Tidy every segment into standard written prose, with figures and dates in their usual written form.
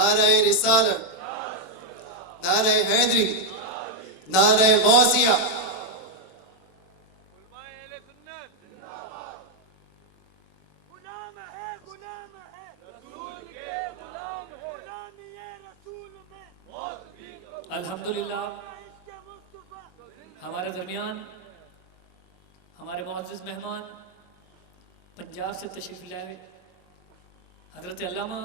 نعرہ رسالت، نعرہ حیدری، نعرہ غوثیہ۔ الحمدللہ ہمارے درمیان ہمارے معزز مہمان پنجاب سے تشریف لائے حضرت علامہ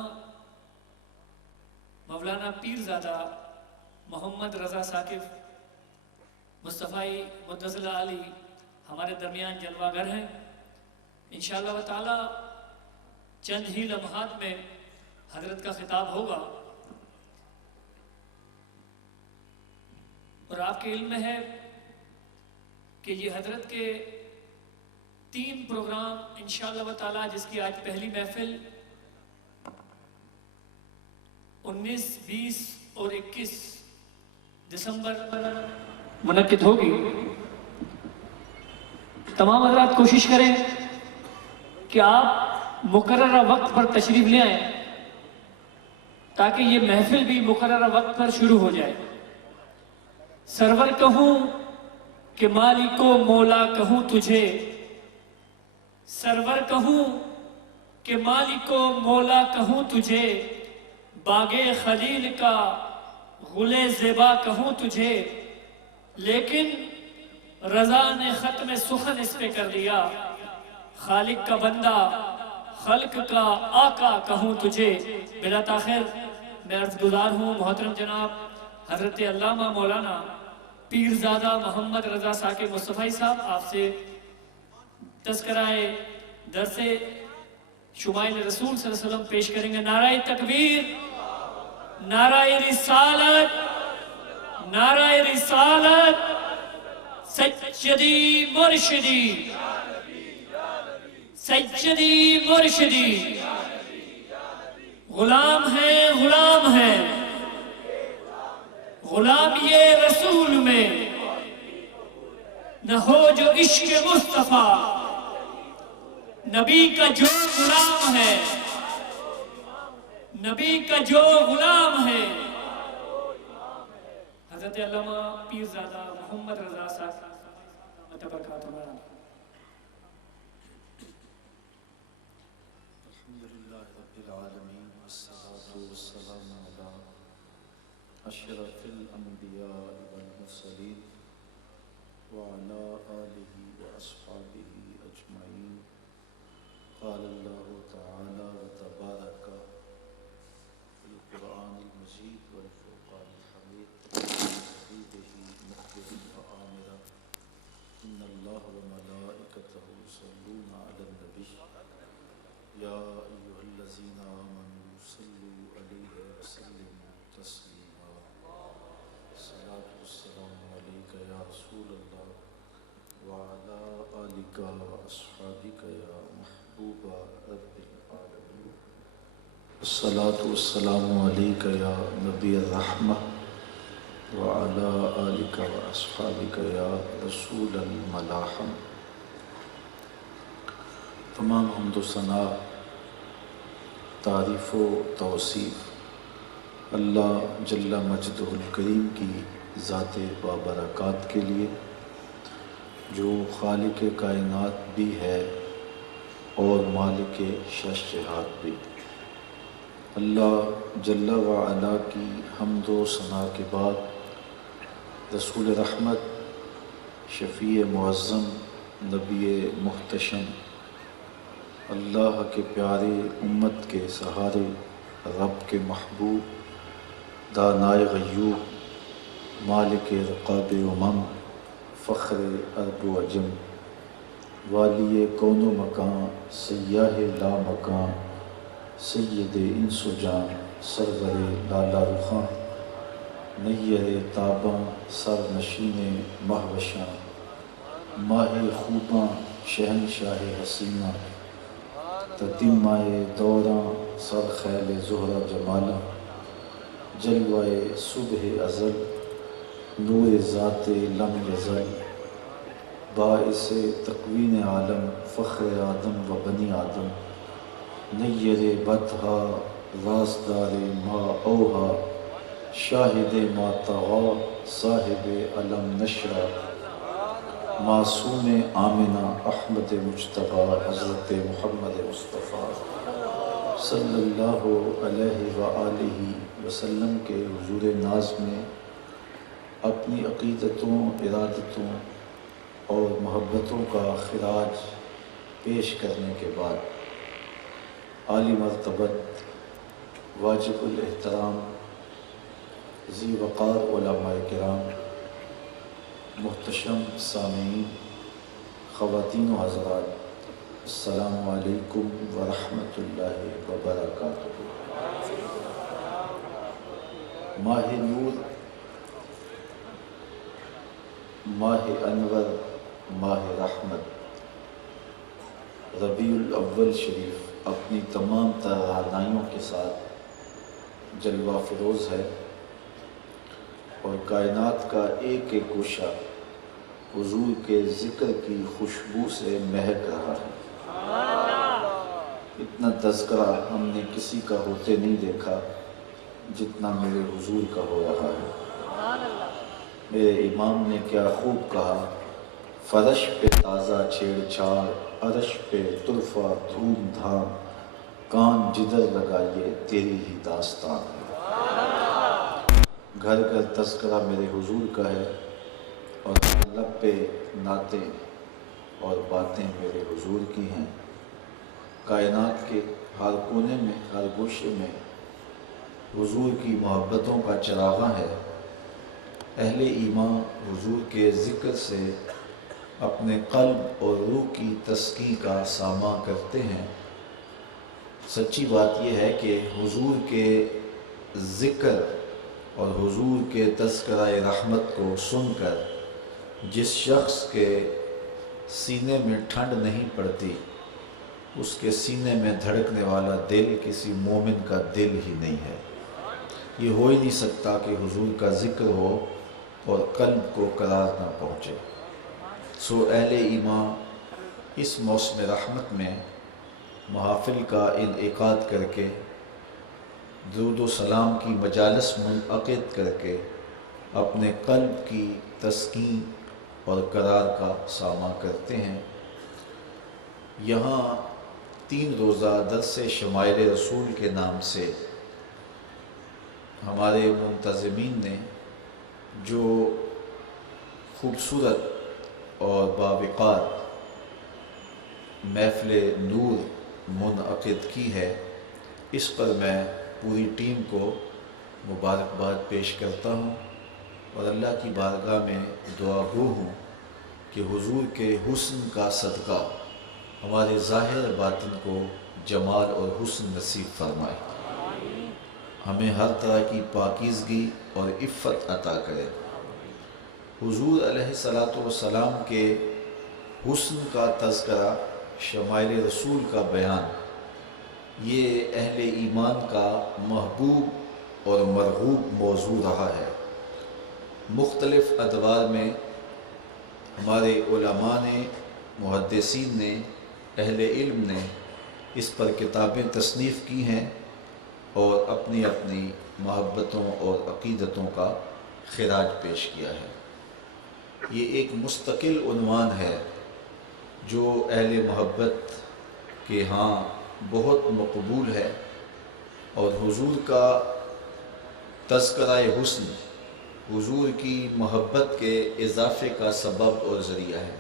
مولانا پیرزادہ محمد رضا ثاقب مصطفی مدثر علی ہمارے درمیان جلوہ گر ہیں۔ انشاءاللہ تعالی چند ہی لمحات میں حضرت کا خطاب ہوگا، اور آپ کے علم میں ہے کہ یہ حضرت کے 3 پروگرام انشاءاللہ تعالی، جس کی آج پہلی محفل 19، 20 اور 21 دسمبر منعقد ہوگی۔ تمام حضرات کوشش کریں کہ آپ مقررہ وقت پر تشریف لے آئیں تاکہ یہ محفل بھی مقررہ وقت پر شروع ہو جائے۔ سرور کہوں کہ مالک و مولا کہوں تجھے، سرور کہوں کہ مالک و مولا کہوں تجھے، باغ خلیل کا گل زیبا کہوں تجھے، لیکن رضا نے ختم سخن اس پہ کر دیا، خالق کا بندہ خلق کا آقا کہوں تجھے۔ بلا تاخیر میں عرض گزار ہوں محترم جناب حضرت علامہ مولانا پیرزادہ محمد رضا ثاقب مصطفی صاحب آپ سے تذکرہ درس شمائل رسول صلی اللہ علیہ وسلم پیش کریں گے۔ نعرہ تکبیر، نعرہ رسالت، نعرہ رسالت، سجدی مرشدی، سجدی مرشدی، غلام ہیں غلام ہیں، غلام یہ رسول میں نہ ہو جو عشق مصطفیٰ، نبی کا جو غلام ہے، نبی کا جو غلام ہے۔ حضرت علامہ پیرزادہ محمد رضا صاحب متبرکاتہ۔ الحمدللہ رب العالمین والصلاة والسلام علی اشرف الانبیاء والمرسلین وعلی آلہ واصحابہ اجمعین۔ قال اللہ تعالی وتبارک فی القرآن المجید والفرقان الحمید حبیبہ مخبر وآمرہ ان اللہ وملائکتہ یصلون علی النبی یا ایہا الذین آمنوا صلوا علیہ وسلموا تسلیما۔ الصلاۃ والسلام علیک یا رسول اللہ وعلی آلک واصحابک یا محبوب رب العالمین۔ الصلاۃ والسلام علیک یا نبی الرحمہ وعلی آلک واصحابک یا رسول الملاحم۔ تمام حمد و ثنا، تعریف و توصیف اللہ جل مجدہ الکریم کی ذات بابرکات کے لیے، جو خالق کائنات بھی ہے اور مالک شش جہات بھی۔ اللہ جل وعلا کی حمد و ثنا کے بعد رسول رحمت، شفیع معظم، نبی محتشم، اللہ کے پیارے، امت کے سہارے، رب کے محبوب، دانائے غیوب، مالک رقاب امم، فخر عرب و عجم، والی کون و مکان، سیاہ لا مکان، سید انس و جان، سرور لالا رخاں، نیر تاباں، سر نشین مہوشاں، ماہ خوباں، شہنشاہ حسینہ، تتمہ دوراں، سر خیل زہرہ جمالاں، جلوہ صبح ازل، نور ذات لم یزل، باعث تکوین عالم، فخر آدم و بنی آدم، نیر بطحا رازدار ما اوہا شاہد ما طغا صاحب علم نشرہ معصوم آمنہ احمد مجتبیٰ حضرت محمد مصطفیٰ صلی اللہ علیہ وآلہ وسلم کے حضور ناز میں اپنی عقیدتوں، ارادتوں اور محبتوں کا خراج پیش کرنے کے بعد عالی مرتبت واجب الاحترام ذی وقار علماء کرام، محتشم سامعین، خواتین و حضرات، السلام علیکم ورحمۃ اللہ وبرکاتہ۔ ماہ نور، ماہ انور، ماہ رحمت، ربیع الاول شریف اپنی تمام توانائیوں کے ساتھ جلوہ فروز ہے اور کائنات کا ایک ایک گوشہ حضور کے ذکر کی خوشبو سے مہک رہا ہے۔ اتنا تذکرہ ہم نے کسی کا ہوتے نہیں دیکھا جتنا میرے حضور کا ہو رہا ہے۔ میرے امام نے کیا خوب کہا، فرش پہ تازہ چھیڑ چھاڑ، عرش پہ طرفہ دھوم دھام، کان جدھر لگائیے تیری ہی داستان ہے۔ گھر گھر تذکرہ میرے حضور کا ہے اور لب پہ نعتیں اور باتیں میرے حضور کی ہیں۔ کائنات کے ہر کونے میں، ہر گوشے میں حضور کی محبتوں کا چراغاں ہے۔ اہل ایمان حضور کے ذکر سے اپنے قلب اور روح کی تسکین کا ساماں کرتے ہیں۔ سچی بات یہ ہے کہ حضور کے ذکر اور حضور کے تذکرہ رحمت کو سن کر جس شخص کے سینے میں ٹھنڈ نہیں پڑتی، اس کے سینے میں دھڑکنے والا دل کسی مومن کا دل ہی نہیں ہے۔ یہ ہو ہی نہیں سکتا کہ حضور کا ذکر ہو اور قلب کو قرار نہ پہنچے۔ سو اہل ایمان اس موسم رحمت میں محافل کا انعقاد کر کے، درود و سلام کی مجالس منعقد کر کے اپنے قلب کی تسکین اور قرار کا ساماں کرتے ہیں۔ یہاں 3 روزہ درس شمائل رسول کے نام سے ہمارے منتظمین نے جو خوبصورت اور باوقار محفل نور منعقد کی ہے، اس پر میں پوری ٹیم کو مبارکباد پیش کرتا ہوں اور اللہ کی بارگاہ میں دعا گو ہوں کہ حضور کے حسن کا صدقہ ہمارے ظاہر باطن کو جمال اور حسن نصیب فرمائے، ہمیں ہر طرح کی پاکیزگی اور عفت عطا کرے۔ حضور علیہ الصلاۃ والسلام کے حسن کا تذکرہ، شمائل رسول کا بیان، یہ اہل ایمان کا محبوب اور مرغوب موضوع رہا ہے۔ مختلف ادوار میں ہمارے علماء نے، محدثین نے، اہل علم نے اس پر کتابیں تصنیف کی ہیں اور اپنی اپنی محبتوں اور عقیدتوں کا خراج پیش کیا ہے۔ یہ ایک مستقل عنوان ہے جو اہل محبت کے ہاں بہت مقبول ہے اور حضور کا تذکرہ حسن حضور کی محبت کے اضافے کا سبب اور ذریعہ ہے۔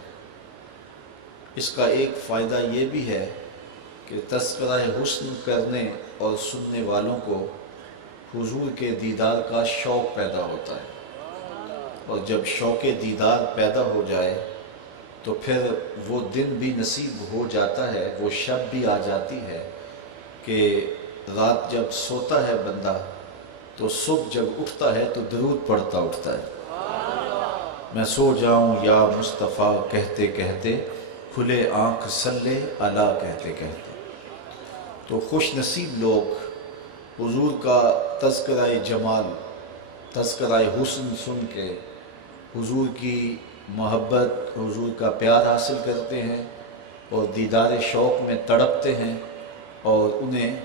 اس کا ایک فائدہ یہ بھی ہے کہ تذکرہ حسن کرنے اور سننے والوں کو حضور کے دیدار کا شوق پیدا ہوتا ہے، اور جب شوق دیدار پیدا ہو جائے تو پھر وہ دن بھی نصیب ہو جاتا ہے، وہ شب بھی آ جاتی ہے کہ رات جب سوتا ہے بندہ تو صبح جب اٹھتا ہے تو درود پڑھتا اٹھتا ہے۔ میں سو جاؤں یا مصطفیٰ کہتے کہتے، کھلے آنکھ صلی علی کہتے کہتے۔ تو خوش نصیب لوگ حضور کا تذکرہ جمال، تذکرہ حسن سن کے حضور کی محبت، حضور کا پیار حاصل کرتے ہیں اور دیدار شوق میں تڑپتے ہیں، اور انہیں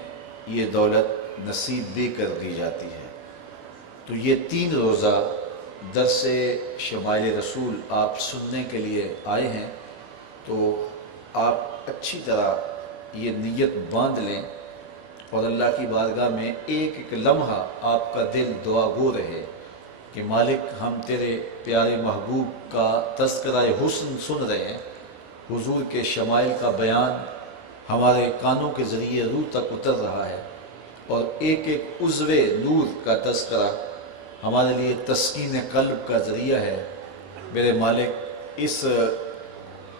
یہ دولت نصیب بھی کر دی جاتی ہے۔ تو یہ 3 روزہ درس شمائل رسول آپ سننے کے لیے آئے ہیں، تو آپ اچھی طرح یہ نیت باندھ لیں اور اللہ کی بارگاہ میں ایک ایک لمحہ آپ کا دل دعا گو رہے کہ مالک ہم تیرے پیارے محبوب کا تذکرہ حسن سن رہے ہیں، حضور کے شمائل کا بیان ہمارے کانوں کے ذریعے روح تک اتر رہا ہے، اور ایک ایک عضو نور کا تذکرہ ہمارے لیے تسکین قلب کا ذریعہ ہے۔ میرے مالک اس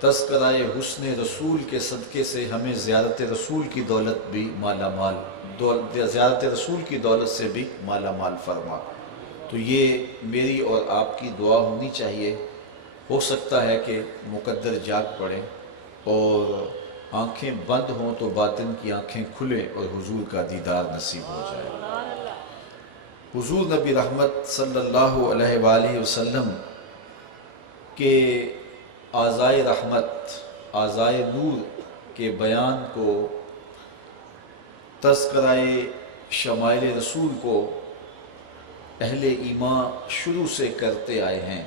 تذکرہ حسن رسول کے صدقے سے ہمیں زیارت رسول کی دولت بھی مالا مال، زیارت رسول کی دولت سے بھی مالا مال فرما۔ تو یہ میری اور آپ کی دعا ہونی چاہیے۔ ہو سکتا ہے کہ مقدر جاگ پڑیں اور آنکھیں بند ہوں تو باطن کی آنکھیں کھلیں اور حضور کا دیدار نصیب ہو جائے۔ حضور نبی رحمت صلی اللہ علیہ وآلہ وسلم کے اعضائے رحمت، اعضائے نور کے بیان کو، تذکرہ شمائل رسول کو اہل ایمان شروع سے کرتے آئے ہیں،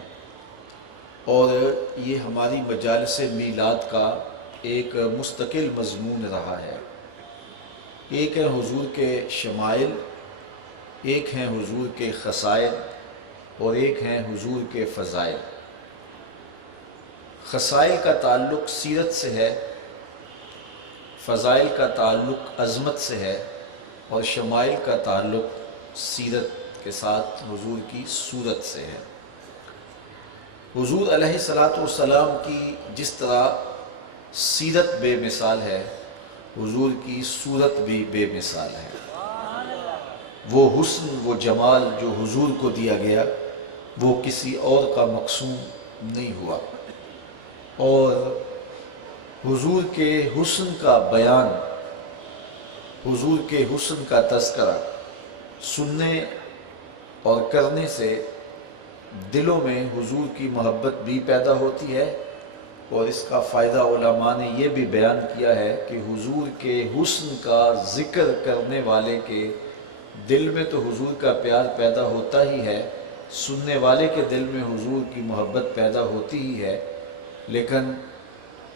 اور یہ ہماری مجالس میلاد کا ایک مستقل مضمون رہا ہے۔ ایک ہے حضور کے شمائل، ایک ہیں حضور کے خصائل، اور ایک ہیں حضور کے فضائل۔ خصائل کا تعلق سیرت سے ہے، فضائل کا تعلق عظمت سے ہے، اور شمائل کا تعلق سیرت کے ساتھ حضور کی صورت سے ہے۔ حضور علیہ السلام کی جس طرح سیرت بے مثال ہے، حضور کی صورت بھی بے مثال ہے۔ وہ حسن، وہ جمال جو حضور کو دیا گیا وہ کسی اور کا مقسوم نہیں ہوا، اور حضور کے حسن کا بیان، حضور کے حسن کا تذکرہ سننے اور کرنے سے دلوں میں حضور کی محبت بھی پیدا ہوتی ہے، اور اس کا فائدہ علماء نے یہ بھی بیان کیا ہے کہ حضور کے حسن کا ذکر کرنے والے کے دل میں تو حضور کا پیار پیدا ہوتا ہی ہے، سننے والے کے دل میں حضور کی محبت پیدا ہوتی ہی ہے، لیکن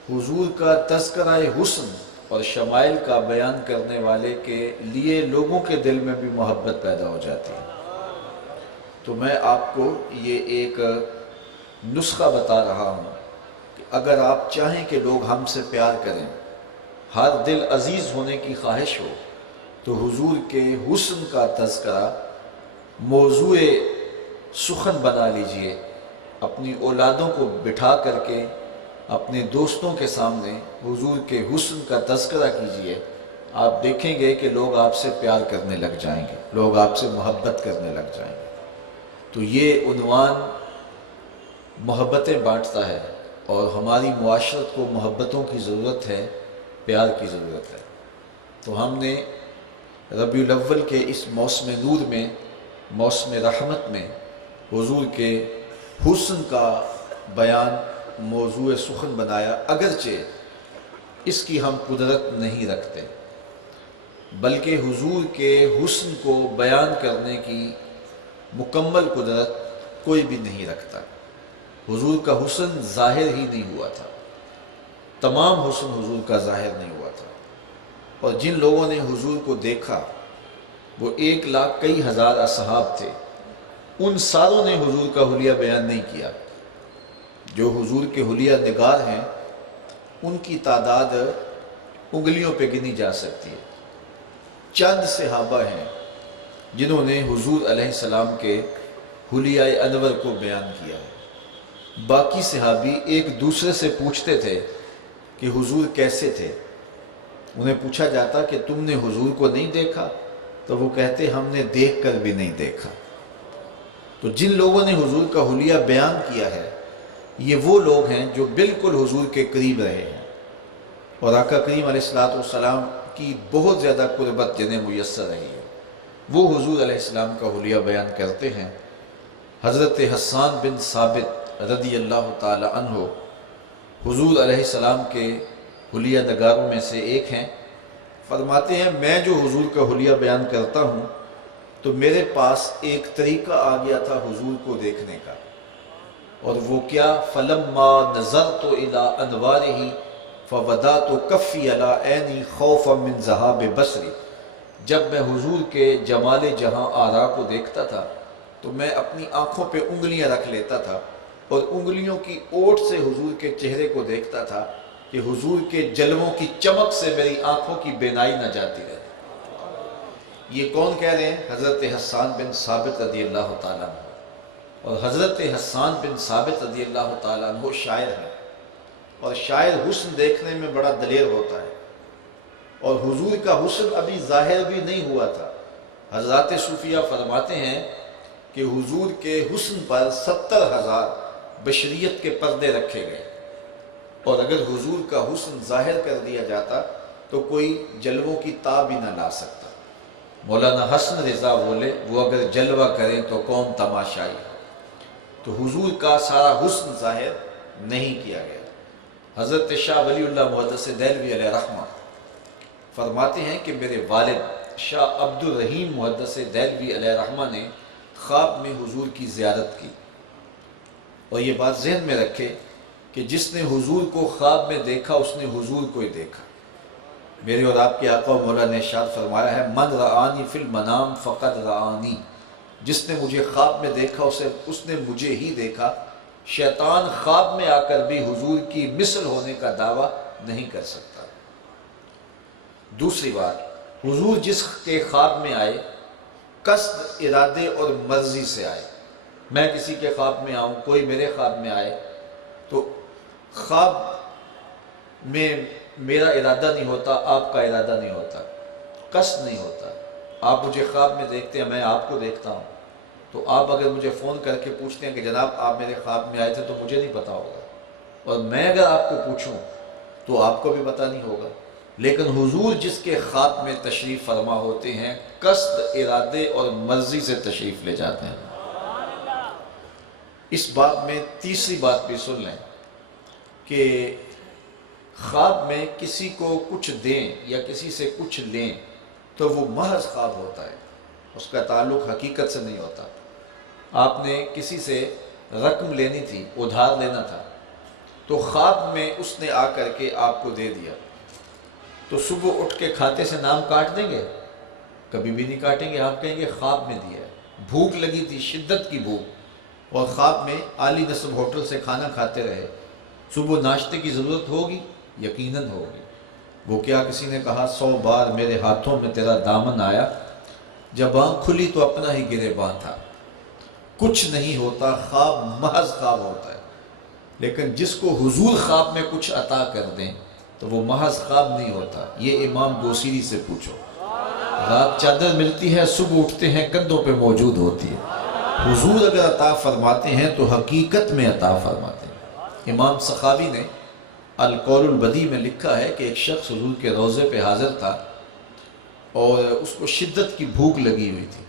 حضور کا تذکرہ حسن اور شمائل کا بیان کرنے والے کے لیے لوگوں کے دل میں بھی محبت پیدا ہو جاتی ہے۔ تو میں آپ کو یہ ایک نسخہ بتا رہا ہوں کہ اگر آپ چاہیں کہ لوگ ہم سے پیار کریں، ہر دل عزیز ہونے کی خواہش ہو، تو حضور کے حسن کا تذکرہ موضوع سخن بنا لیجئے، اپنی اولادوں کو بٹھا کر کے اپنے دوستوں کے سامنے حضور کے حسن کا تذکرہ کیجئے، آپ دیکھیں گے کہ لوگ آپ سے پیار کرنے لگ جائیں گے، لوگ آپ سے محبت کرنے لگ جائیں گے۔ تو یہ عنوان محبتیں بانٹتا ہے، اور ہماری معاشرت کو محبتوں کی ضرورت ہے، پیار کی ضرورت ہے۔ تو ہم نے ربیع الاول کے اس موسم نور میں، موسم رحمت میں، حضور کے حسن کا بیان موضوع سخن بنایا، اگرچہ اس کی ہم قدرت نہیں رکھتے، بلکہ حضور کے حسن کو بیان کرنے کی مکمل قدرت کوئی بھی نہیں رکھتا۔ حضور کا حسن ظاہر ہی نہیں ہوا تھا، تمام حسن حضور کا ظاہر نہیں ہوا تھا، اور جن لوگوں نے حضور کو دیکھا وہ 1,00,000 کئی ہزار اصحاب تھے، ان ساروں نے حضور کا حلیہ بیان نہیں کیا۔ جو حضور کے حلیہ نگار ہیں ان کی تعداد انگلیوں پہ گنی جا سکتی ہے۔ چند صحابہ ہیں جنہوں نے حضور علیہ السلام کے حلیہ انور کو بیان کیا ہے۔ باقی صحابی ایک دوسرے سے پوچھتے تھے کہ حضور کیسے تھے۔ انہیں پوچھا جاتا کہ تم نے حضور کو نہیں دیکھا؟ تو وہ کہتے ہم نے دیکھ کر بھی نہیں دیکھا۔ تو جن لوگوں نے حضور کا حلیہ بیان کیا ہے یہ وہ لوگ ہیں جو بالکل حضور کے قریب رہے ہیں، اور آقا کریم علیہ السلام کی بہت زیادہ قربت جنہیں میسر رہی ہے، وہ حضور علیہ السلام کا حلیہ بیان کرتے ہیں۔ حضرت حسان بن ثابت رضی اللہ تعالی عنہ حضور علیہ السلام کے حلیہ نگاروں میں سے ایک ہیں۔ فرماتے ہیں میں جو حضور کا حلیہ بیان کرتا ہوں تو میرے پاس ایک طریقہ آ گیا تھا حضور کو دیکھنے کا، اور وہ کیا؟ فَلَمَّا نَظَرْتُ إِلَىٰ أَنْوَارِهِ فَوَضَعْتُ كَفِّي عَلَىٰ عَيْنِي خَوْفًا مِّن ذَهَابِ بَصَرِي۔ جب میں حضور کے جمال جہاں آرا کو دیکھتا تھا تو میں اپنی آنکھوں پہ انگلیاں رکھ لیتا تھا اور انگلیوں کی اوٹ سے حضور کے چہرے کو دیکھتا تھا کہ حضور کے جلووں کی چمک سے میری آنکھوں کی بینائی نہ جاتی رہے۔ یہ کون کہہ رہے ہیں؟ حضرت حسان بن ثابت رضی اللہ تعالیٰ عنہ۔ اور حضرت حسان بن ثابت رضی اللہ تعالیٰ عنہ شاعر ہیں، اور شاعر حسن دیکھنے میں بڑا دلیر ہوتا ہے، اور حضور کا حسن ابھی ظاہر بھی نہیں ہوا تھا۔ حضرات صوفیہ فرماتے ہیں کہ حضور کے حسن پر 70,000 بشریت کے پردے رکھے گئے، اور اگر حضور کا حسن ظاہر کر دیا جاتا تو کوئی جلووں کی تاب بھی نہ لا سکتا۔ مولانا حسن رضا بولے وہ اگر جلوہ کریں تو کون تماشائی ہے۔ تو حضور کا سارا حسن ظاہر نہیں کیا گیا۔ حضرت شاہ ولی اللہ محدث دہلوی علیہ رحمہ فرماتے ہیں کہ میرے والد شاہ عبد الرحیم محدث دہلوی علیہ رحمہ نے خواب میں حضور کی زیارت کی، اور یہ بات ذہن میں رکھے کہ جس نے حضور کو خواب میں دیکھا اس نے حضور کو ہی دیکھا۔ میرے اور آپ کے آقا و مولا نے ارشاد فرمایا ہے من رآنی فی المنام فقد رآنی، جس نے مجھے خواب میں دیکھا اس نے مجھے ہی دیکھا۔ شیطان خواب میں آ کر بھی حضور کی مثل ہونے کا دعویٰ نہیں کر سکتا۔ دوسری بات، حضور جس کے خواب میں آئے قصد، ارادے اور مرضی سے آئے۔ میں کسی کے خواب میں آؤں، کوئی میرے خواب میں آئے تو خواب میں میرا ارادہ نہیں ہوتا، آپ کا ارادہ نہیں ہوتا، قصد نہیں ہوتا۔ آپ مجھے خواب میں دیکھتے ہیں، میں آپ کو دیکھتا ہوں، تو آپ اگر مجھے فون کر کے پوچھتے ہیں کہ جناب آپ میرے خواب میں آئے تھے تو مجھے نہیں پتا ہوگا، اور میں اگر آپ کو پوچھوں تو آپ کو بھی پتہ نہیں ہوگا۔ لیکن حضور جس کے خواب میں تشریف فرما ہوتے ہیں قصد، ارادے اور مرضی سے تشریف لے جاتے ہیں۔ اس بات میں تیسری بات بھی سن لیں کہ خواب میں کسی کو کچھ دیں یا کسی سے کچھ لیں تو وہ محض خواب ہوتا ہے، اس کا تعلق حقیقت سے نہیں ہوتا۔ آپ نے کسی سے رقم لینی تھی، ادھار لینا تھا، تو خواب میں اس نے آ کر کے آپ کو دے دیا، تو صبح اٹھ کے کھاتے سے نام کاٹ دیں گے؟ کبھی بھی نہیں کاٹیں گے۔ آپ کہیں گے خواب میں دیا ہے۔ بھوک لگی تھی، شدت کی بھوک، اور خواب میں عالی نسب ہوٹل سے کھانا کھاتے رہے، صبح ناشتے کی ضرورت ہوگی؟ یقیناً ہوگی۔ وہ کیا کسی نے کہا 100 بار میرے ہاتھوں میں تیرا دامن آیا، جب آنکھ کھلی تو اپنا ہی گریباں تھا۔ کچھ نہیں ہوتا، خواب محض خواب ہوتا ہے۔ لیکن جس کو حضور خواب میں کچھ عطا کر دیں تو وہ محض خواب نہیں ہوتا۔ یہ امام بوصیری سے پوچھو۔ رات چادر ملتی ہے، صبح اٹھتے ہیں کندھوں پہ موجود ہوتی ہے۔ حضور اگر عطا فرماتے ہیں تو حقیقت میں عطا فرماتے ہیں۔ امام سخاوی نے القول البدیع میں لکھا ہے کہ ایک شخص حضور کے روضے پہ حاضر تھا اور اس کو شدت کی بھوک لگی ہوئی تھی،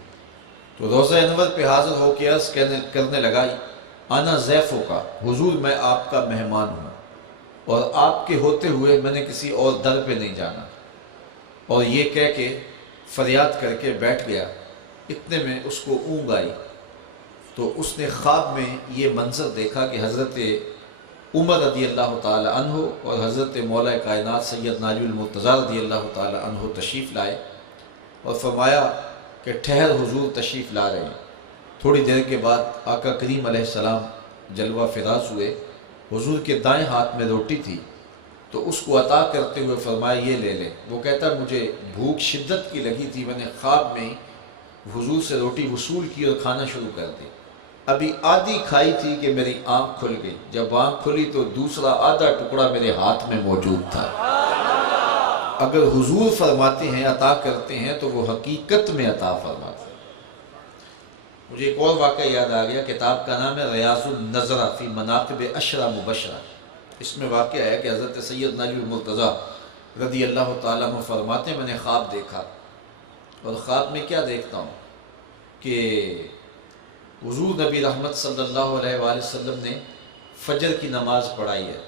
تو روضہ انور پہ حاضر ہو کے عرض کرنے لگا انا ضیفوں کا، حضور میں آپ کا مہمان ہوں، اور آپ کے ہوتے ہوئے میں نے کسی اور در پہ نہیں جانا، اور یہ کہہ کے فریاد کر کے بیٹھ گیا۔ اتنے میں اس کو اونگ آئی، تو اس نے خواب میں یہ منظر دیکھا کہ حضرت عمر رضی اللہ تعالی عنہ اور حضرت مولا کائنات سیدنا علی المرتضیٰ رضی اللہ تعالی عنہ تشریف لائے، اور فرمایا کہ ٹھہر، حضور تشریف لا رہے ہیں۔ تھوڑی دیر کے بعد آقا کریم علیہ السلام جلوہ فراز ہوئے، حضور کے دائیں ہاتھ میں روٹی تھی، تو اس کو عطا کرتے ہوئے فرمایا یہ لے لیں۔ وہ کہتا مجھے بھوک شدت کی لگی تھی، میں نے خواب میں ہی حضور سے روٹی وصول کی اور کھانا شروع کر دی، ابھی آدھی کھائی تھی کہ میری آنکھ کھل گئی، جب آنکھ کھلی تو دوسرا آدھا ٹکڑا میرے ہاتھ میں موجود تھا۔ اگر حضور فرماتے ہیں عطا کرتے ہیں تو وہ حقیقت میں عطا فرماتے ہیں۔ مجھے ایک اور واقعہ یاد آ گیا، کتاب کا نام ہے ریاض النظرہ فی مناقب عشرہ مبشرہ۔ اس میں واقعہ ہے کہ حضرت سیدنا علی المرتضیٰ رضی اللہ تعالیٰ عنہ فرماتے ہیں میں نے خواب دیکھا، اور خواب میں کیا دیکھتا ہوں کہ حضور نبی رحمت صلی اللہ علیہ وآلہ وسلم نے فجر کی نماز پڑھائی ہے،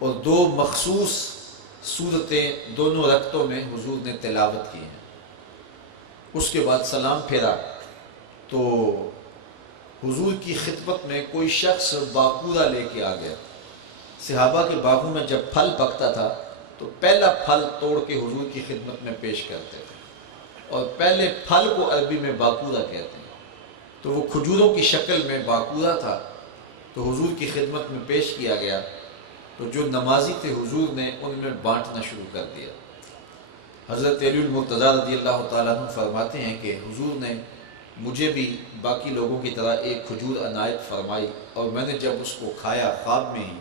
اور 2 مخصوص صورتیں دونوں رکعتوں میں حضور نے تلاوت کی ہیں۔ اس کے بعد سلام پھیرا تو حضور کی خدمت میں کوئی شخص باقورہ لے کے آ گیا۔ صحابہ کے باغوں میں جب پھل پکتا تھا تو پہلا پھل توڑ کے حضور کی خدمت میں پیش کرتے تھے، اور پہلے پھل کو عربی میں باقورہ کہتے ہیں۔ تو وہ کھجوروں کی شکل میں باقورہ تھا، تو حضور کی خدمت میں پیش کیا گیا، تو جو نمازی تھے حضور نے ان میں بانٹنا شروع کر دیا۔ حضرت علی المرتضیٰ رضی اللہ تعالیٰ عنہ فرماتے ہیں کہ حضور نے مجھے بھی باقی لوگوں کی طرح ایک کھجور عنایت فرمائی، اور میں نے جب اس کو کھایا خواب میں ہی،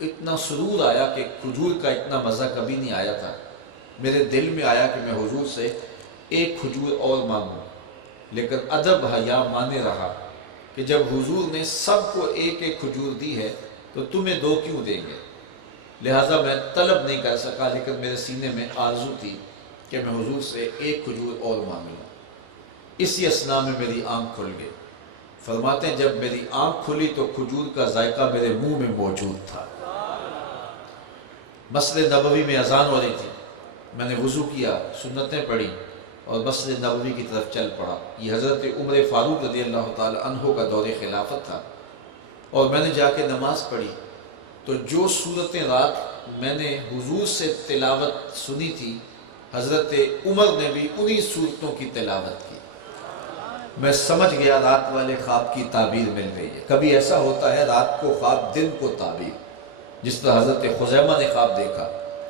اتنا سرور آیا کہ کھجور کا اتنا مزہ کبھی نہیں آیا تھا۔ میرے دل میں آیا کہ میں حضور سے ایک کھجور اور مانگوں، لیکن ادب حیا مانے رہا کہ جب حضور نے سب کو ایک ایک کھجور دی ہے تو تمہیں دو کیوں دیں گے؟ لہٰذا میں طلب نہیں کر سکا، لیکن میرے سینے میں آرزو تھی کہ میں حضور سے ایک کھجور اور مانگ لوں۔ اسی اثناء میں میری آنکھ کھل گئی۔ فرماتے ہیں جب میری آنکھ کھلی تو کھجور کا ذائقہ میرے منہ میں موجود تھا۔ مسجد نبوی میں اذان ہو رہی تھی، میں نے وضو کیا، سنتیں پڑھی اور مسجد نبوی کی طرف چل پڑا۔ یہ حضرت عمر فاروق رضی اللہ تعالی عنہ کا دور خلافت تھا، اور میں نے جا کے نماز پڑھی تو جو صورتیں رات میں نے حضور سے تلاوت سنی تھی، حضرت عمر نے بھی انہی صورتوں کی تلاوت کی۔ میں سمجھ گیا رات والے خواب کی تعبیر مل رہی ہے۔ کبھی ایسا ہوتا ہے رات کو خواب دن کو تعبیر، جس طرح حضرت خزیمہ نے خواب دیکھا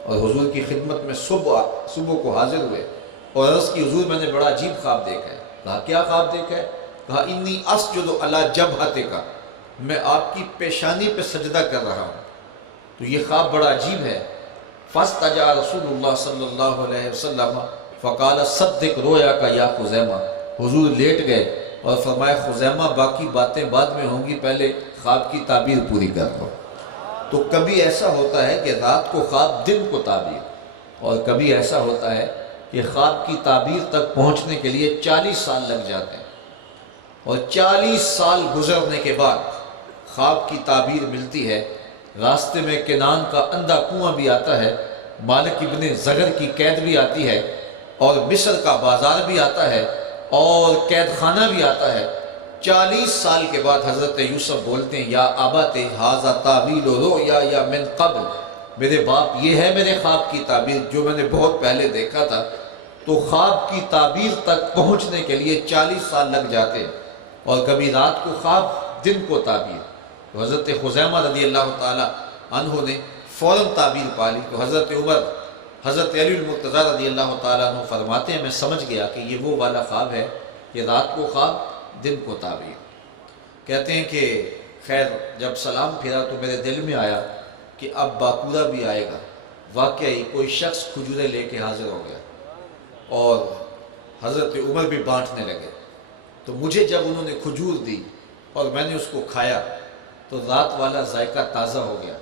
اور حضور کی خدمت میں صبح کو حاضر ہوئے اور عرض کی حضور میں نے بڑا عجیب خواب دیکھا ہے۔ کہا کیا خواب دیکھا ہے؟ کہا انی اسجد علی جبہتک، میں آپ کی پیشانی پہ سجدہ کر رہا ہوں۔ تو یہ خواب بڑا عجیب ہے۔ فاستجع رسول اللہ صلی اللہ علیہ وسلم فقال صدق رویا کا یا خزیمہ، حضور لیٹ گئے اور فرمایا خزیمہ باقی باتیں بعد میں ہوں گی، پہلے خواب کی تعبیر پوری کر لو۔ تو کبھی ایسا ہوتا ہے کہ رات کو خواب دن کو تعبیر، اور کبھی ایسا ہوتا ہے کہ خواب کی تعبیر تک پہنچنے کے لیے 40 سال لگ جاتے ہیں، اور 40 سال گزرنے کے بعد خواب کی تعبیر ملتی ہے۔ راستے میں کنان کا اندھا کنواں بھی آتا ہے، مالک ابن زغر کی قید بھی آتی ہے، اور مصر کا بازار بھی آتا ہے، اور قید خانہ بھی آتا ہے۔ 40 سال کے بعد حضرت یوسف بولتے ہیں یا ابت ھذا تاویل رؤیا من قبل، میرے باپ یہ ہے میرے خواب کی تعبیر جو میں نے بہت پہلے دیکھا تھا۔ تو خواب کی تعبیر تک پہنچنے کے لیے 40 سال لگ جاتے ہیں، اور کبھی رات کو خواب دن کو تعبیر۔ تو حضرت خزیمہ رضی اللہ تعالی عنہ نے فوراً تعبیر پا لی، تو حضرت عمر حضرت علی المرتضیٰ رضی اللہ تعالیٰ عنہ فرماتے ہیں میں سمجھ گیا کہ یہ وہ والا خواب ہے کہ رات کو خواب دن کو تعبیر۔ کہتے ہیں کہ خیر جب سلام پھیرا تو میرے دل میں آیا کہ اب باقورہ بھی آئے گا۔ واقعی کوئی شخص کھجوریں لے کے حاضر ہو گیا اور حضرت عمر بھی بانٹنے لگے۔ تو مجھے جب انہوں نے کھجور دی اور میں نے اس کو کھایا تو رات والا ذائقہ تازہ ہو گیا۔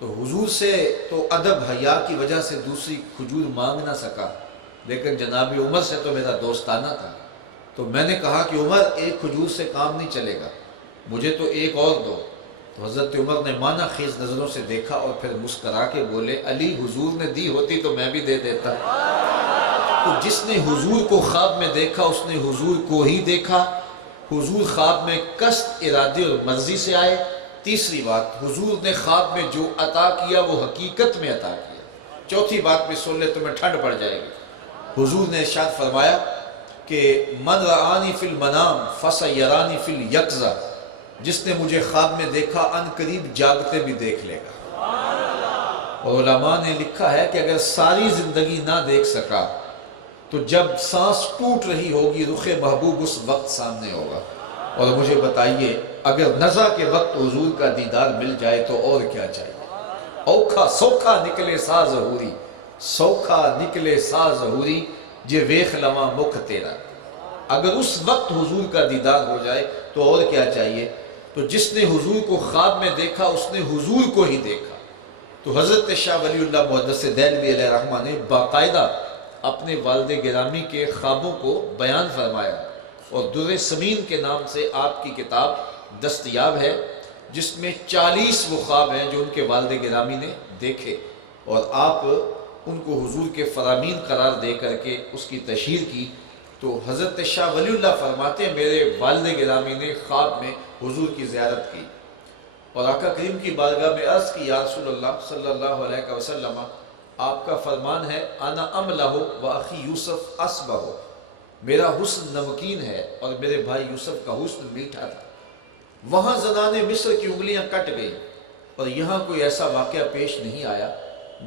تو حضور سے تو ادب حیا کی وجہ سے دوسری کھجور مانگ نہ سکا، لیکن جناب عمر سے تو میرا دوستانہ تھا۔ تو میں نے کہا کہ عمر ایک کھجور سے کام نہیں چلے گا، مجھے تو ایک اور دو۔ تو حضرت عمر نے معنی خیز نظروں سے دیکھا اور پھر مسکرا کے بولے علی حضور نے دی ہوتی تو میں بھی دے دیتا۔ تو جس نے حضور کو خواب میں دیکھا اس نے حضور کو ہی دیکھا۔ حضور خواب میں قصد ارادے اور مرضی سے آئے۔ تیسری بات، حضور نے خواب میں جو عطا کیا وہ حقیقت میں عطا کیا۔ چوتھی بات بھی سن لے تمہیں ٹھنڈ پڑ جائے گی۔ حضور نے ارشاد فرمایا کہ من رآنی فی المنام فسیرانی فی الیقظہ، جس نے مجھے خواب میں دیکھا ان قریب جاگتے بھی دیکھ لے گا۔ اور علماء نے لکھا ہے کہ اگر ساری زندگی نہ دیکھ سکا تو جب سانس ٹوٹ رہی ہوگی رخ محبوب اس وقت سامنے ہوگا۔ اور مجھے بتائیے اگر نزع کے وقت حضور کا دیدار مل جائے تو اور کیا چاہیے؟ اوکھا سوکھا نکلے سا ظہوری، سوکھا نکلے سا ظہوری جے ویخ لواں مکھ تیرا۔ اگر اس وقت حضور کا دیدار ہو جائے تو اور کیا چاہیے؟ تو جس نے حضور کو خواب میں دیکھا اس نے حضور کو ہی دیکھا۔ تو حضرت شاہ ولی اللہ محدث دہلوی علیہ رحمہ نے باقاعدہ اپنے والد گرامی کے خوابوں کو بیان فرمایا، اور در سمین کے نام سے آپ کی کتاب دستیاب ہے جس میں 40 وہ خواب ہیں جو ان کے والد گرامی نے دیکھے۔ اور آپ ان کو حضور کے فرامین قرار دے کر کے اس کی تشہیر کی، تو حضرت شاہ ولی اللہ فرماتے ہیں میرے والد گرامی نے خواب میں حضور کی زیارت کی اور آقا کریم کی بارگاہ میں عرض کی، یا رسول اللہ صلی اللہ علیہ وسلم، آپ کا فرمان ہے انا املہ و اخی یوسف اصبہ، میرا حسن نمکین ہے اور میرے بھائی یوسف کا حسن میٹھا تھا۔ وہاں زنان مصر کی انگلیاں کٹ گئیں اور یہاں کوئی ایسا واقعہ پیش نہیں آیا،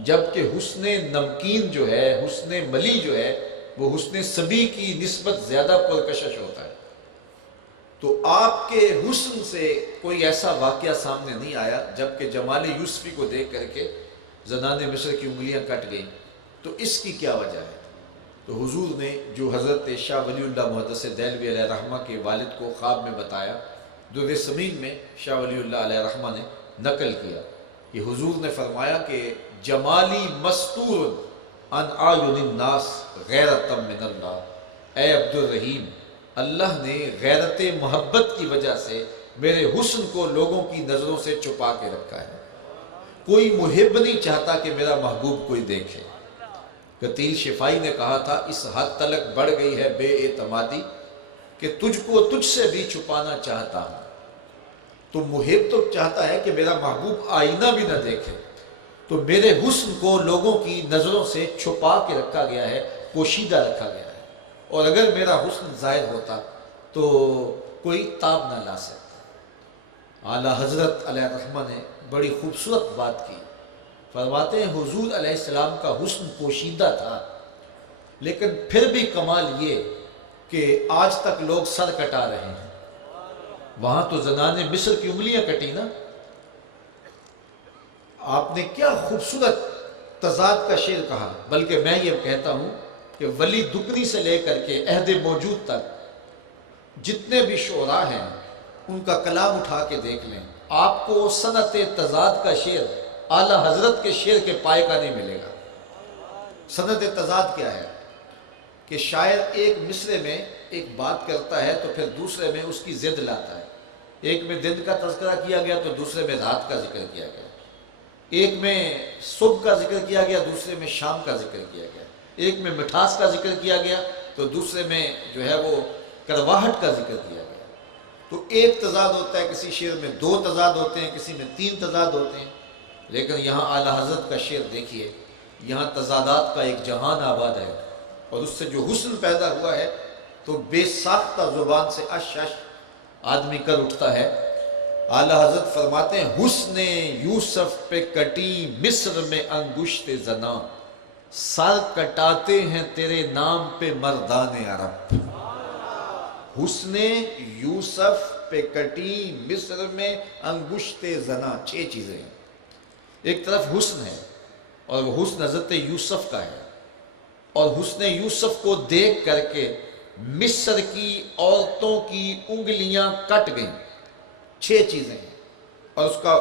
جبکہ حسن نمکین جو ہے، حسن ملی جو ہے، وہ حسن صبی کی نسبت زیادہ پرکشش ہوتا ہے۔ تو آپ کے حسن سے کوئی ایسا واقعہ سامنے نہیں آیا، جبکہ جمال یوسفی کو دیکھ کر کے زنان مصر کی انگلیاں کٹ گئیں۔ تو اس کی کیا وجہ ہے؟ تو حضور نے جو حضرت شاہ ولی اللہ محدث دہلوی علیہ رحمہ کے والد کو خواب میں بتایا، در سمین میں شاہ ولی اللہ علیہ رحمہ نے نقل کیا کہ حضور نے فرمایا کہ جمالی مستور ان اعین الناس غیرۃ من اللہ، اے عبد الرحیم، اللہ نے غیرت محبت کی وجہ سے میرے حسن کو لوگوں کی نظروں سے چھپا کے رکھا ہے۔ کوئی محب نہیں چاہتا کہ میرا محبوب کوئی دیکھے۔ قتیل شفائی نے کہا تھا اس حد تلک بڑھ گئی ہے بے اعتمادی کہ تجھ کو تجھ سے بھی چھپانا چاہتا ہوں۔ تو محب تو چاہتا ہے کہ میرا محبوب آئینہ بھی نہ دیکھے، تو میرے حسن کو لوگوں کی نظروں سے چھپا کے رکھا گیا ہے، پوشیدہ رکھا گیا ہے، اور اگر میرا حسن ظاہر ہوتا تو کوئی تاب نہ لا سکتا۔ اعلیٰ حضرت علیہ الرحمہ نے بڑی خوبصورت بات کی، فرماتے ہیں حضور علیہ السلام کا حسن پوشیدہ تھا، لیکن پھر بھی کمال یہ کہ آج تک لوگ سر کٹا رہے ہیں۔ وہاں تو زنان مصر کی انگلیاں کٹی نا۔ آپ نے کیا خوبصورت تضاد کا شعر کہا، بلکہ میں یہ کہتا ہوں کہ ولی دکنی سے لے کر کے عہد موجود تک جتنے بھی شعراء ہیں ان کا کلام اٹھا کے دیکھ لیں، آپ کو صنعت تضاد کا شعر اعلیٰ حضرت کے شعر کے پائے کا نہیں ملے گا۔ صنعت تضاد کیا ہے کہ شاعر ایک مصرے میں ایک بات کرتا ہے تو پھر دوسرے میں اس کی ضد لاتا ہے۔ ایک میں دن کا تذکرہ کیا گیا تو دوسرے میں رات کا ذکر کیا گیا، ایک میں صبح کا ذکر کیا گیا دوسرے میں شام کا ذکر کیا گیا، ایک میں مٹھاس کا ذکر کیا گیا تو دوسرے میں جو ہے وہ کرواہٹ کا ذکر کیا گیا۔ تو ایک تضاد ہوتا ہے، کسی شعر میں دو تضاد ہوتے ہیں، کسی میں تین تضاد ہوتے ہیں، لیکن یہاں اعلیٰ حضرت کا شعر دیکھیے، یہاں تضادات کا ایک جہان آباد ہے، اور اس سے جو حسن پیدا ہوا ہے تو بے ساختہ زبان سے اش اش آدمی کر اٹھتا ہے۔ اعلیٰ حضرت فرماتے ہیں حسن یوسف پہ کٹی مصر میں انگشت زنا، سر کٹاتے ہیں تیرے نام پہ مردان عرب۔ حسن یوسف پہ کٹی مصر میں انگشت زنا، 6 چیزیں ہیں۔ ایک طرف حسن ہے اور وہ حسن حضرت یوسف کا ہے، اور حسن یوسف کو دیکھ کر کے مصر کی عورتوں کی انگلیاں کٹ گئیں، 6 چیزیں ہیں، اور اس کا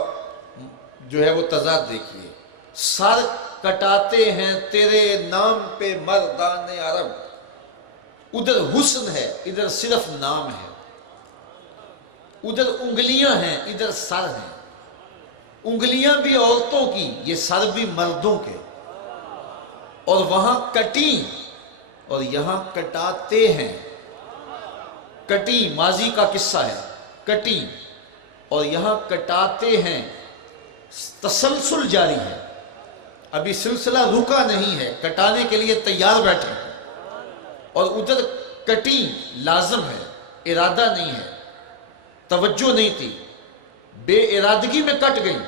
جو ہے وہ تضاد دیکھیے، سر کٹاتے ہیں تیرے نام پہ مردان عرب، ادھر حسن ہے ادھر صرف نام ہے، ادھر انگلیاں ہیں ادھر سر ہیں، انگلیاں بھی عورتوں کی، یہ سر بھی مردوں کے، اور وہاں کٹی اور یہاں کٹاتے ہیں۔ کٹی ماضی کا قصہ ہے، کٹی اور یہاں کٹاتے ہیں، تسلسل جاری ہے، ابھی سلسلہ رکا نہیں ہے، کٹانے کے لیے تیار بیٹھے ہیں، اور ادھر کٹی لازم ہے، ارادہ نہیں ہے، توجہ نہیں تھی، بے ارادگی میں کٹ گئی،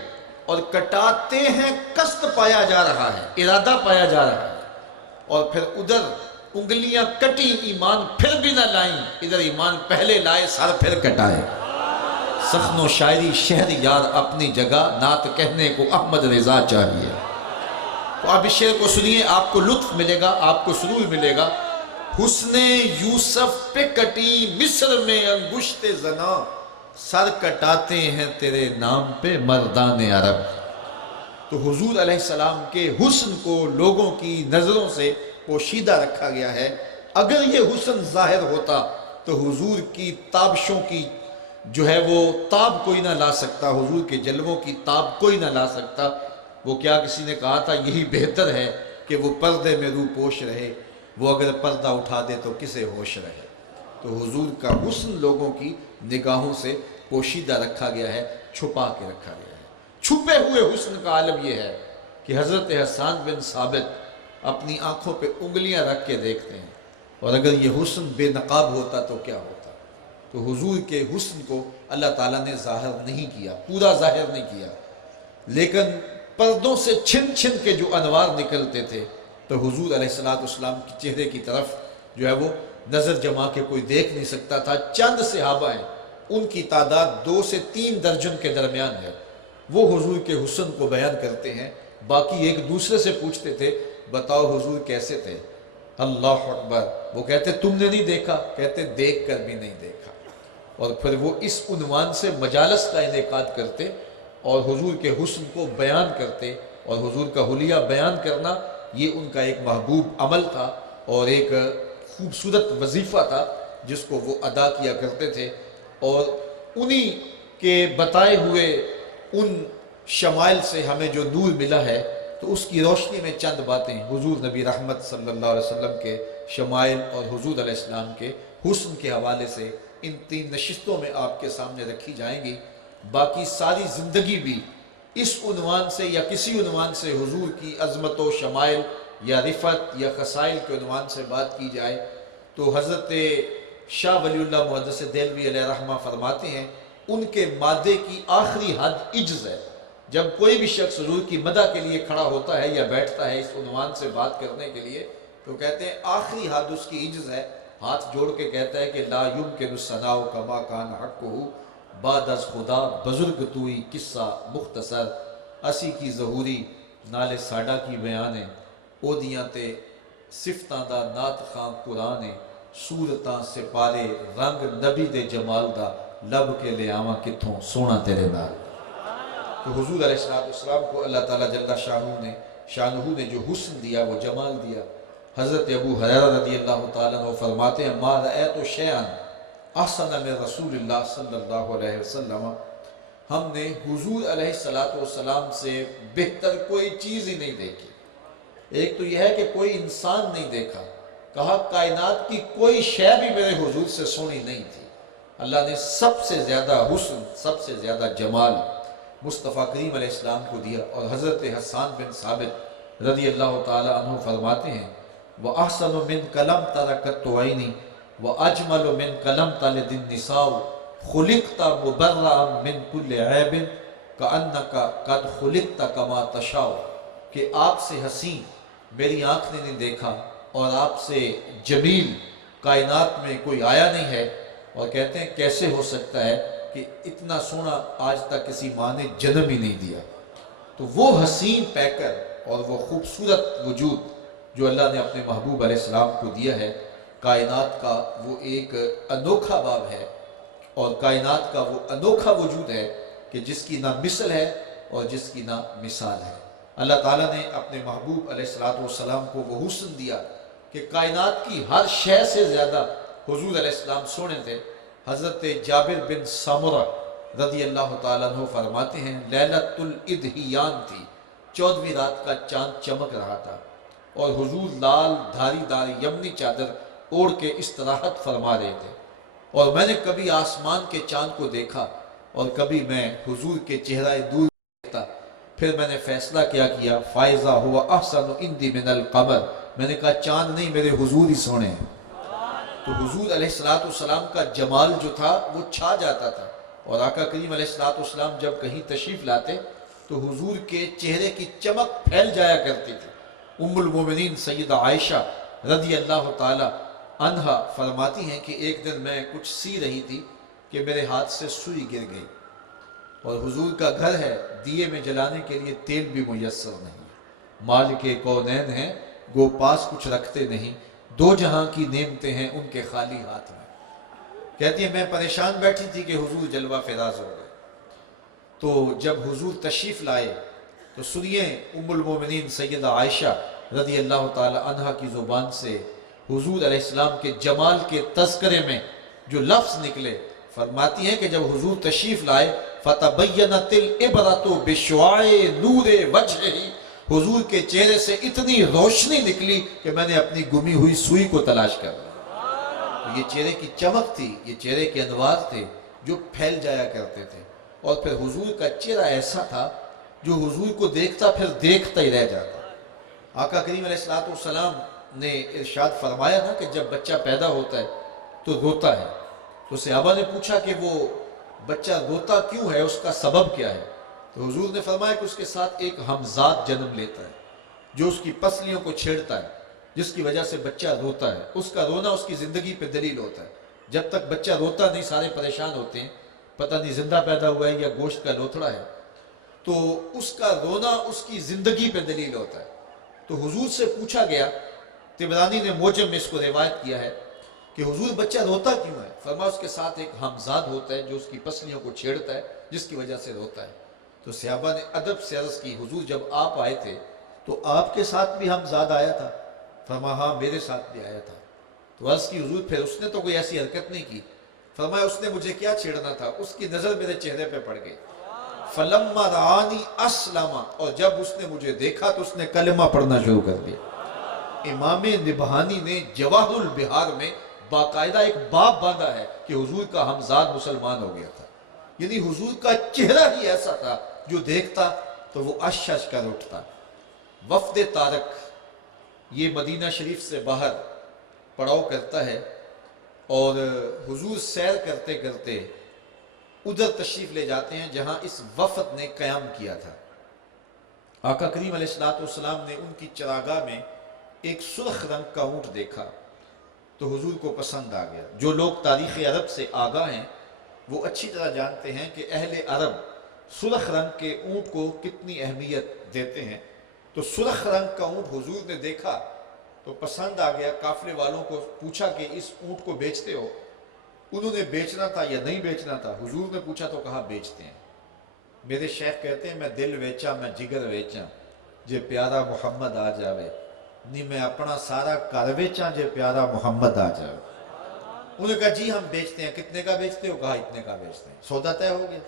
اور کٹاتے ہیں قصد پایا جا رہا ہے، ارادہ پایا جا رہا ہے، اور پھر ادھر انگلیاں کٹی ایمان پھر بھی نہ لائیں، ادھر ایمان پہلے لائے سر پھر کٹائے۔ سخن و شاعری شہر یار اپنی جگہ، نعت کہنے کو احمد رضا چاہیے۔ تو آپ اس شعر کو سنیے، آپ کو لطف ملے گا، آپ کو سرور ملے گا۔ حسن یوسف پہ کٹی مصر میں انگشت زنا، سر کٹاتے ہیں تیرے نام پہ مردان عرب۔ تو حضور علیہ السلام کے حسن کو لوگوں کی نظروں سے پوشیدہ رکھا گیا ہے۔ اگر یہ حسن ظاہر ہوتا تو حضور کی تابشوں کی جو ہے وہ تاب کوئی نہ لا سکتا، حضور کے جلووں کی تاب کوئی نہ لا سکتا، وہ کیا کسی نے کہا تھا یہی بہتر ہے کہ وہ پردے میں رو پوش رہے، وہ اگر پردہ اٹھا دے تو کسے ہوش رہے۔ تو حضور کا حسن لوگوں کی نگاہوں سے پوشیدہ رکھا گیا ہے، چھپا کے رکھا گیا ہے۔ چھپے ہوئے حسن کا عالم یہ ہے کہ حضرت حسان بن ثابت اپنی آنکھوں پہ انگلیاں رکھ کے دیکھتے ہیں، اور اگر یہ حسن بے نقاب ہوتا تو کیا ہوتا؟ تو حضور کے حسن کو اللہ تعالیٰ نے ظاہر نہیں کیا، پورا ظاہر نہیں کیا، لیکن پردوں سے چھن چھن کے جو انوار نکلتے تھے تو حضور علیہ السلام کی چہرے کی طرف جو ہے وہ نظر جما کے کوئی دیکھ نہیں سکتا تھا۔ چند صحابہ ہیں، ان کی تعداد 2 سے 3 درجن کے درمیان ہے، وہ حضور کے حسن کو بیان کرتے ہیں۔ باقی ایک دوسرے سے پوچھتے تھے بتاؤ حضور کیسے تھے؟ اللہ اکبر، وہ کہتے تم نے نہیں دیکھا؟ کہتے دیکھ کر بھی نہیں دیکھا۔ اور پھر وہ اس عنوان سے مجالس کا انعقاد کرتے اور حضور کے حسن کو بیان کرتے، اور حضور کا حلیہ بیان کرنا یہ ان کا ایک محبوب عمل تھا اور ایک خوبصورت وظیفہ تھا جس کو وہ ادا کیا کرتے تھے۔ اور انہی کے بتائے ہوئے ان شمائل سے ہمیں جو نور ملا ہے، تو اس کی روشنی میں چند باتیں حضور نبی رحمت صلی اللہ علیہ وسلم کے شمائل اور حضور علیہ السلام کے حسن کے حوالے سے ان 3 نشستوں میں آپ کے سامنے رکھی جائیں گی۔ باقی ساری زندگی بھی اس عنوان سے یا کسی عنوان سے حضور کی عظمت و شمائل یا رفعت یا خصائل کے عنوان سے بات کی جائے تو حضرت شاہ ولی اللہ محدث دہلوی علیہ رحمہ فرماتے ہیں ان کے مادے کی آخری حد عجز ہے۔ جب کوئی بھی شخص حضور کی مدح کے لیے کھڑا ہوتا ہے یا بیٹھتا ہے اس عنوان سے بات کرنے کے لیے تو کہتے ہیں آخری حد اس کی عجز ہے، ہاتھ جوڑ کے کہتا ہے کہ لا یمکن الثناء کما کان حقہ بعد از خدا بزرگ توئی قصہ مختصر اسی کی ظہوری نالے ساڈا کی بیانے او دیاں تے صفتاں دا نات خاں قرآن سورتاں سپارے رنگ نبی دے جمال دا لب کے لے آواں کتھوں سونا تیرے نال۔ تو حضور علیہ السلام کو اللہ تعالیٰ جل شانہ نے جو حسن دیا وہ جمال دیا۔ حضرت ابو ہریرہ رضی اللہ تعالیٰ عنہ فرماتے ہیں ما رأیت شیئا احسن من رسول اللہ صلی اللہ علیہ وسلم، ہم نے حضور علیہ السلام سے بہتر کوئی چیز ہی نہیں دیکھی۔ ایک تو یہ ہے کہ کوئی انسان نہیں دیکھا، کہا کائنات کی کوئی شے بھی میرے حضور سے سونی نہیں تھی۔ اللہ نے سب سے زیادہ حسن، سب سے زیادہ جمال مصطفیٰ کریم علیہ السلام کو دیا۔ اور حضرت حسان بن ثابت رضی اللہ تعالی عنہ فرماتے ہیں وَأَحْسَنُ مِنْ قَلَمْ تَرَكَتْ عَيْنِي وَأَجْمَلُ مِنْ قَلَمْ تَلِدِ النِّسَاءُ خُلِقْتَ مُبَرَّأً مِنْ كُلِّ عَيْبٍ كَأَنَّكَ قَدْ خُلِقْتَ كَمَا تَشَاءُ، کہ آپ سے حسین میری آنکھ نے نہیں دیکھا اور آپ سے جمیل کائنات میں کوئی آیا نہیں ہے۔ اور کہتے ہیں کیسے ہو سکتا ہے کہ اتنا سونا آج تک کسی ماں نے جنم ہی نہیں دیا۔ تو وہ حسین پیکر اور وہ خوبصورت وجود جو اللہ نے اپنے محبوب علیہ السلام کو دیا ہے، کائنات کا وہ ایک انوکھا باب ہے اور کائنات کا وہ انوکھا وجود ہے کہ جس کی نہ مثل ہے اور جس کی نہ مثال ہے۔ اللہ تعالیٰ نے اپنے محبوب علیہ السلام کو وہ حسن دیا کہ کائنات کی ہر شے سے زیادہ حضور علیہ السلام سونے تھے۔ حضرت جابر بن سمرہ رضی اللہ تعالیٰ عنہ فرماتے ہیں لیلۃ الادھیان تھی، 14ویں رات کا چاند چمک رہا تھا اور حضور لال دھاری دار یمنی چادر اوڑھ کے استراحت فرما رہے تھے، اور میں نے کبھی آسمان کے چاند کو دیکھا اور کبھی میں حضور کے چہرہ دور دیکھتا۔ پھر میں نے فیصلہ کیا فائزہ ہوا احسن عندی من القمر، میں نے کہا چاند نہیں میرے حضور ہی سونے ہیں۔ تو حضور علیہ السلام کا جمال جو تھا وہ چھا جاتا تھا، اور آقا کریم علیہ السلام جب کہیں تشریف لاتے تو حضور کے چہرے کی چمک پھیل جایا کرتی تھی۔ ام المومنین سیدہ عائشہ رضی اللہ تعالی عنہا فرماتی ہیں کہ ایک دن میں کچھ سی رہی تھی کہ میرے ہاتھ سے سوئی گر گئی، اور حضور کا گھر ہے، دیے میں جلانے کے لیے تیل بھی میسر نہیں، مالک کونین ہیں گو پاس کچھ رکھتے نہیں، 2 جہاں کی نعمتیں ہیں ان کے خالی ہاتھ میں۔ کہتی ہے میں پریشان بیٹھی تھی کہ حضور جلوہ فراز ہو گئے، تو جب حضور تشریف لائے تو سنیے ام المومنین سیدہ عائشہ رضی اللہ تعالی عنہ کی زبان سے حضور علیہ السلام کے جمال کے تذکرے میں جو لفظ نکلے۔ فرماتی ہیں کہ جب حضور تشریف لائے فتبینت العبرۃ بشعاع نور وجہہ، حضور کے چہرے سے اتنی روشنی نکلی کہ میں نے اپنی گمی ہوئی سوئی کو تلاش کر لیا۔ یہ چہرے کی چمک تھی، یہ چہرے کے انوار تھے جو پھیل جایا کرتے تھے، اور پھر حضور کا چہرہ ایسا تھا جو حضور کو دیکھتا پھر دیکھتا ہی رہ جاتا۔ آقا کریم علیہ السلام نے ارشاد فرمایا نا کہ جب بچہ پیدا ہوتا ہے تو روتا ہے، تو صحابہ نے پوچھا کہ وہ بچہ روتا کیوں ہے، اس کا سبب کیا ہے؟ تو حضور نے فرمایا کہ اس کے ساتھ ایک ہمزاد جنم لیتا ہے جو اس کی پسلیوں کو چھیڑتا ہے، جس کی وجہ سے بچہ روتا ہے۔ اس کا رونا اس کی زندگی پہ دلیل ہوتا ہے۔ جب تک بچہ روتا نہیں سارے پریشان ہوتے ہیں، پتہ نہیں زندہ پیدا ہوا ہے یا گوشت کا لوتھڑا ہے، تو اس کا رونا اس کی زندگی پہ دلیل ہوتا ہے۔ تو حضور سے پوچھا گیا، طبرانی نے موجم میں اس کو روایت کیا ہے کہ حضور بچہ روتا کیوں ہے؟ فرمایا اس کے ساتھ ایک ہمزاد ہوتا ہے جو اس کی پسلیوں کو چھیڑتا ہے، جس کی وجہ سے روتا ہے۔ تو صحابہ نے ادب سے عرض کی، حضور جب آپ آئے تھے تو آپ کے ساتھ بھی ہمزاد آیا تھا؟ فرمایا ہاں میرے ساتھ بھی آیا تھا۔ تو عرض کی حضور پھر اس نے تو کوئی ایسی حرکت نہیں کی؟ فرمایا اس نے مجھے کیا چھیڑنا تھا، اس کی نظر میرے چہرے پہ پڑ گئی۔ فلما رآنی اسلم، اور جب اس نے مجھے دیکھا تو اس نے کلمہ پڑھنا شروع کر دیا۔ امام نبہانی نے جواہر البحار میں باقاعدہ ایک باب باندھا ہے کہ حضور کا ہمزاد مسلمان ہو گیا تھا، یعنی حضور کا چہرہ ہی ایسا تھا جو دیکھتا تو وہ اش اش کر اٹھتا۔ وفد طارق یہ مدینہ شریف سے باہر پڑاؤ کرتا ہے، اور حضور سیر کرتے کرتے ادھر تشریف لے جاتے ہیں جہاں اس وفد نے قیام کیا تھا۔ آقا کریم علیہ السلام نے ان کی چراگاہ میں ایک سرخ رنگ کا اونٹ دیکھا تو حضور کو پسند آ گیا۔ جو لوگ تاریخ عرب سے آگاہ ہیں وہ اچھی طرح جانتے ہیں کہ اہل عرب سرخ رنگ کے اونٹ کو کتنی اہمیت دیتے ہیں۔ تو سرخ رنگ کا اونٹ حضور نے دیکھا تو پسند آ گیا۔ قافلے والوں کو پوچھا کہ اس اونٹ کو بیچتے ہو؟ انہوں نے بیچنا تھا یا نہیں بیچنا تھا؟ حضور نے پوچھا تو کہا بیچتے ہیں۔ میرے شیخ کہتے ہیں میں دل ویچا میں جگر ویچا جے پیارا محمد آ جاوے، نہیں میں اپنا سارا کر ویچا جے پیارا محمد آ جاوے۔ انہوں نے کہا جی ہم بیچتے ہیں۔ کتنے کا بیچتے ہو؟ کہا اتنے کا بیچتے ہیں۔ سودا طے ہو گیا۔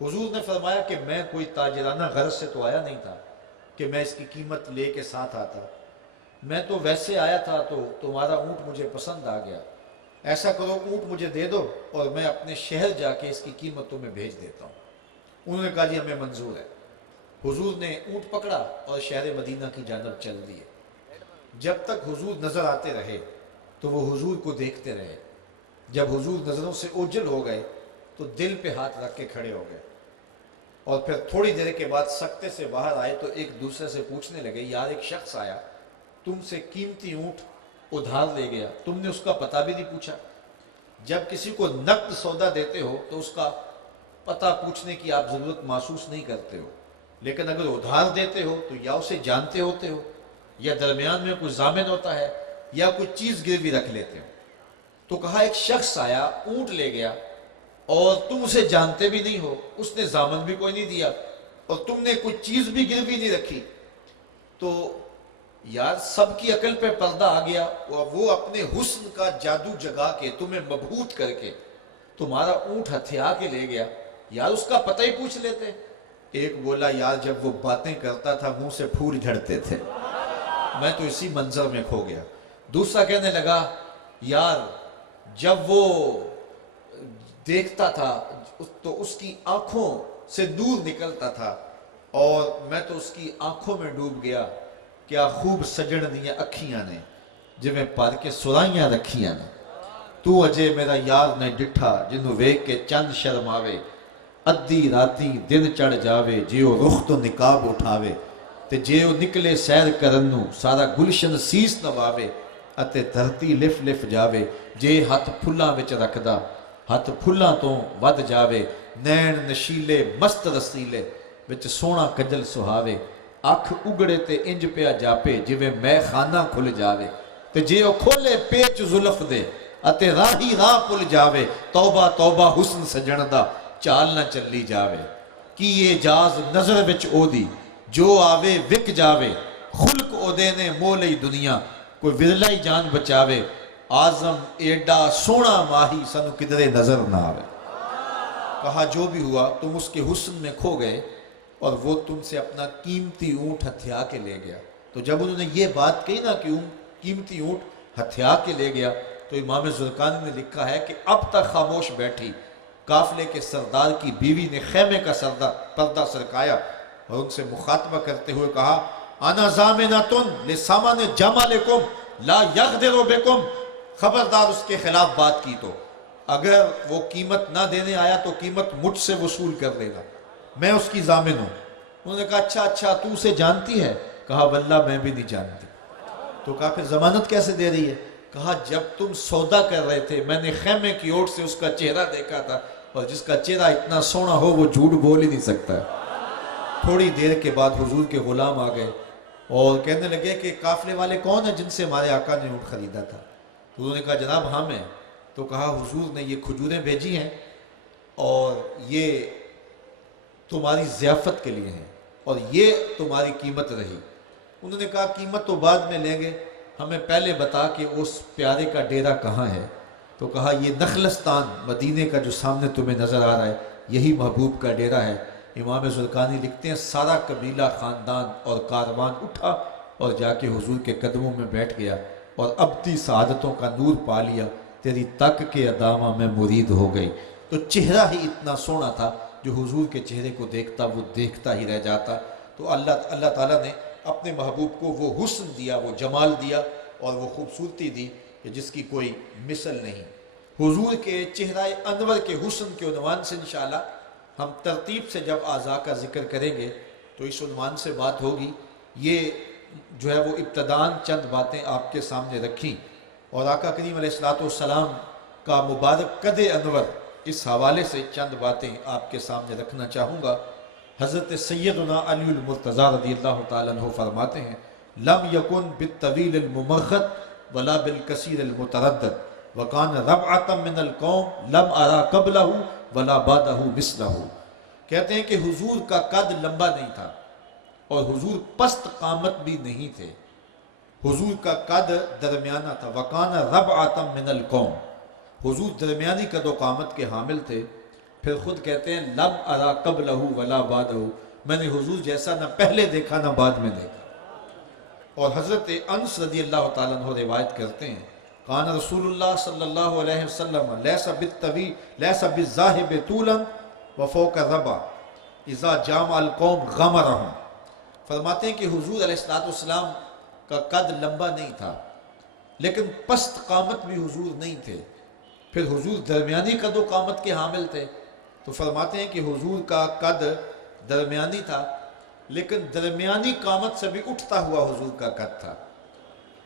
حضور نے فرمایا کہ میں کوئی تاجرانہ غرض سے تو آیا نہیں تھا کہ میں اس کی قیمت لے کے ساتھ آتا، میں تو ویسے آیا تھا تو تمہارا اونٹ مجھے پسند آ گیا، ایسا کرو اونٹ مجھے دے دو اور میں اپنے شہر جا کے اس کی قیمت تمہیں بھیج دیتا ہوں۔ انہوں نے کہا جی ہمیں منظور ہے۔ حضور نے اونٹ پکڑا اور شہر مدینہ کی جانب چل دیے۔ جب تک حضور نظر آتے رہے تو وہ حضور کو دیکھتے رہے۔ جب حضور نظروں سے اوجھل ہو گئے تو دل پہ ہاتھ رکھ کے کھڑے ہو گئے، اور پھر تھوڑی دیر کے بعد سکتے سے باہر آئے تو ایک دوسرے سے پوچھنے لگے یار ایک شخص آیا تم سے قیمتی اونٹ ادھار لے گیا، تم نے اس کا پتہ بھی نہیں پوچھا۔ جب کسی کو نقد سودا دیتے ہو تو اس کا پتہ پوچھنے کی آپ ضرورت محسوس نہیں کرتے ہو، لیکن اگر ادھار دیتے ہو تو یا اسے جانتے ہوتے ہو یا درمیان میں کوئی ضامن ہوتا ہے یا کوئی چیز گروی رکھ لیتے ہو۔ تو کہا ایک شخص آیا اونٹ لے گیا اور تم اسے جانتے بھی نہیں ہو، اس نے ضامن بھی کوئی نہیں دیا اور تم نے کوئی چیز بھی گروی نہیں رکھی، تو یار سب کی عقل پہ پردہ آ گیا، وہ اپنے حسن کا جادو جگا کے تمہیں مبہوت کر کے تمہارا اونٹ ہتھیا کے لے گیا، یار اس کا پتہ ہی پوچھ لیتے۔ ایک بولا یار جب وہ باتیں کرتا تھا منہ سے پھول جھڑتے تھے، میں تو اسی منظر میں کھو گیا۔ دوسرا کہنے لگا یار جب وہ دیکھتا تھا تو اس کی آنکھوں سے نور نکلتا تھا اور میں تو اس کی آنکھوں میں ڈوب گیا، کیا خوب سجن دیاں اکھیاں نے جویں پر کے سرائیاں رکھیاں نے، تو اجے میرا یار نے ڈٹھا جنوں ویکھ کے چند شرماوے، ادھی راتی دن چڑھ جاوے جے او رخ تو نقاب اٹھاوے، تے جے او نکلے سیر کرن نوں سارا گلشن سیس نواوے، اتے دھرتی لف لف جاوے جے ہاتھ پھلاں وچ رکھدا ہاتھ پھلاں تو ود جاوے، نین نشیلے مست رسیلے وچ سونا کجل سہاوے، اکھ اگڑے تے انج پیا جاپے جویں میں خانہ کھل جاوے، تے جے او کھولے پیچ زلف دے اتے راہی راہ پل جاوے، توبہ توبہ حسن سجن دا چال نہ چلی جاوے، کی یہ جاز نظر وچ او دی جو آوے وک جاوے، خلق او دے نے مولئی دنیا کوئی ورلائی جان بچاوے، آزم ایڈا سونا ماہی سنو کدرے نظر نہ آوے۔ کہا جو بھی ہوا تم اس کے حسن میں کھو گئے اور وہ تم سے اپنا قیمتی اونٹ ہتھیا کے لے گیا۔ تو جب انہوں نے یہ بات کہی نا کہ قیمتی اونٹ ہتھیا کے لے گیا، تو امام زرقانی نے لکھا ہے کہ اب تک خاموش بیٹھی قافلے کے سردار کی بیوی نے خیمے کا پردہ سرکایا اور ان سے مخاطبہ کرتے ہوئے کہا انا ضامنۃ لسامان جمالکم لا یغدر بکم، خبردار اس کے خلاف بات کی تو اگر وہ قیمت نہ دینے آیا تو قیمت مجھ سے وصول کر لینا، میں اس کی ضامن ہوں۔ انہوں نے کہا اچھا تو اسے جانتی ہے؟ کہا واللہ میں بھی نہیں جانتی۔ تو کہا پھر ضمانت کیسے دے رہی ہے؟ کہا جب تم سودا کر رہے تھے میں نے خیمے کی اوٹ سے اس کا چہرہ دیکھا تھا، اور جس کا چہرہ اتنا سونا ہو وہ جھوٹ بول ہی نہیں سکتا۔ تھوڑی دیر کے بعد حضور کے غلام آ گئے اور کہنے لگے کہ قافلے والے کون ہیں جن سے ہمارے آقا نے اونٹ خریدا تھا؟ تو انہوں نے کہا جناب ہم ہیں۔ تو کہا حضور نے یہ کھجوریں بھیجی ہیں اور یہ تمہاری ضیافت کے لیے ہیں اور یہ تمہاری قیمت رہی۔ انہوں نے کہا قیمت تو بعد میں لیں گے، ہمیں پہلے بتا کہ اس پیارے کا ڈیرہ کہاں ہے۔ تو کہا یہ نخلستان مدینے کا جو سامنے تمہیں نظر آ رہا ہے یہی محبوب کا ڈیرہ ہے۔ امام زرقانی لکھتے ہیں سارا قبیلہ خاندان اور کاروان اٹھا اور جا کے حضور کے قدموں میں بیٹھ گیا اور ابدی سعادتوں کا نور پا لیا، تیری تک کے ادامہ میں مرید ہو گئی۔ تو چہرہ ہی اتنا سونا تھا جو حضور کے چہرے کو دیکھتا وہ دیکھتا ہی رہ جاتا۔ تو اللہ تعالیٰ نے اپنے محبوب کو وہ حسن دیا، وہ جمال دیا اور وہ خوبصورتی دی کہ جس کی کوئی مثل نہیں۔ حضور کے چہرہ انور کے حسن کے عنوان سے انشاءاللہ ہم ترتیب سے جب اعضاء کا ذکر کریں گے تو اس عنوان سے بات ہوگی۔ یہ جو ہے وہ ابتداً چند باتیں آپ کے سامنے رکھیں اور آقا کریم علیہ السلام کا مبارک قد انور اس حوالے سے چند باتیں آپ کے سامنے رکھنا چاہوں گا۔ حضرت سیدنا علی المرتضیٰ رضی اللہ تعالیٰ عنہ فرماتے ہیں لم یکن بالطویل الممخد ولا بالکثیر المتردد وکان ربعۃ من القوم لم ارا قبلہ ولا بعدہ مثلہ۔ کہتے ہیں کہ حضور کا قد لمبا نہیں تھا اور حضور پست قامت بھی نہیں تھے، حضور کا قد درمیانہ تھا۔ وکان ربعۃ من القوم، حضور درمیانی قد و قامت کے حامل تھے۔ پھر خود کہتے ہیں لم ارا قبلہ ولا بعدہ، میں نے حضور جیسا نہ پہلے دیکھا نہ بعد میں دیکھا۔ اور حضرت انس رضی اللہ تعالیٰ عنہ روایت کرتے ہیں کان رسول اللہ صلی اللہ علیہ وسلم لیس بالطویل لیس بالذاہب طولا وفوق الربع اذا جامع القوم غمرہم۔ فرماتے ہیں کہ حضور علیہ السلام کا قد لمبا نہیں تھا لیکن پست قامت بھی حضور نہیں تھے، پھر حضور درمیانی قد و قامت کے حامل تھے۔ تو فرماتے ہیں کہ حضور کا قد درمیانی تھا لیکن درمیانی قامت سے بھی اٹھتا ہوا حضور کا قد تھا۔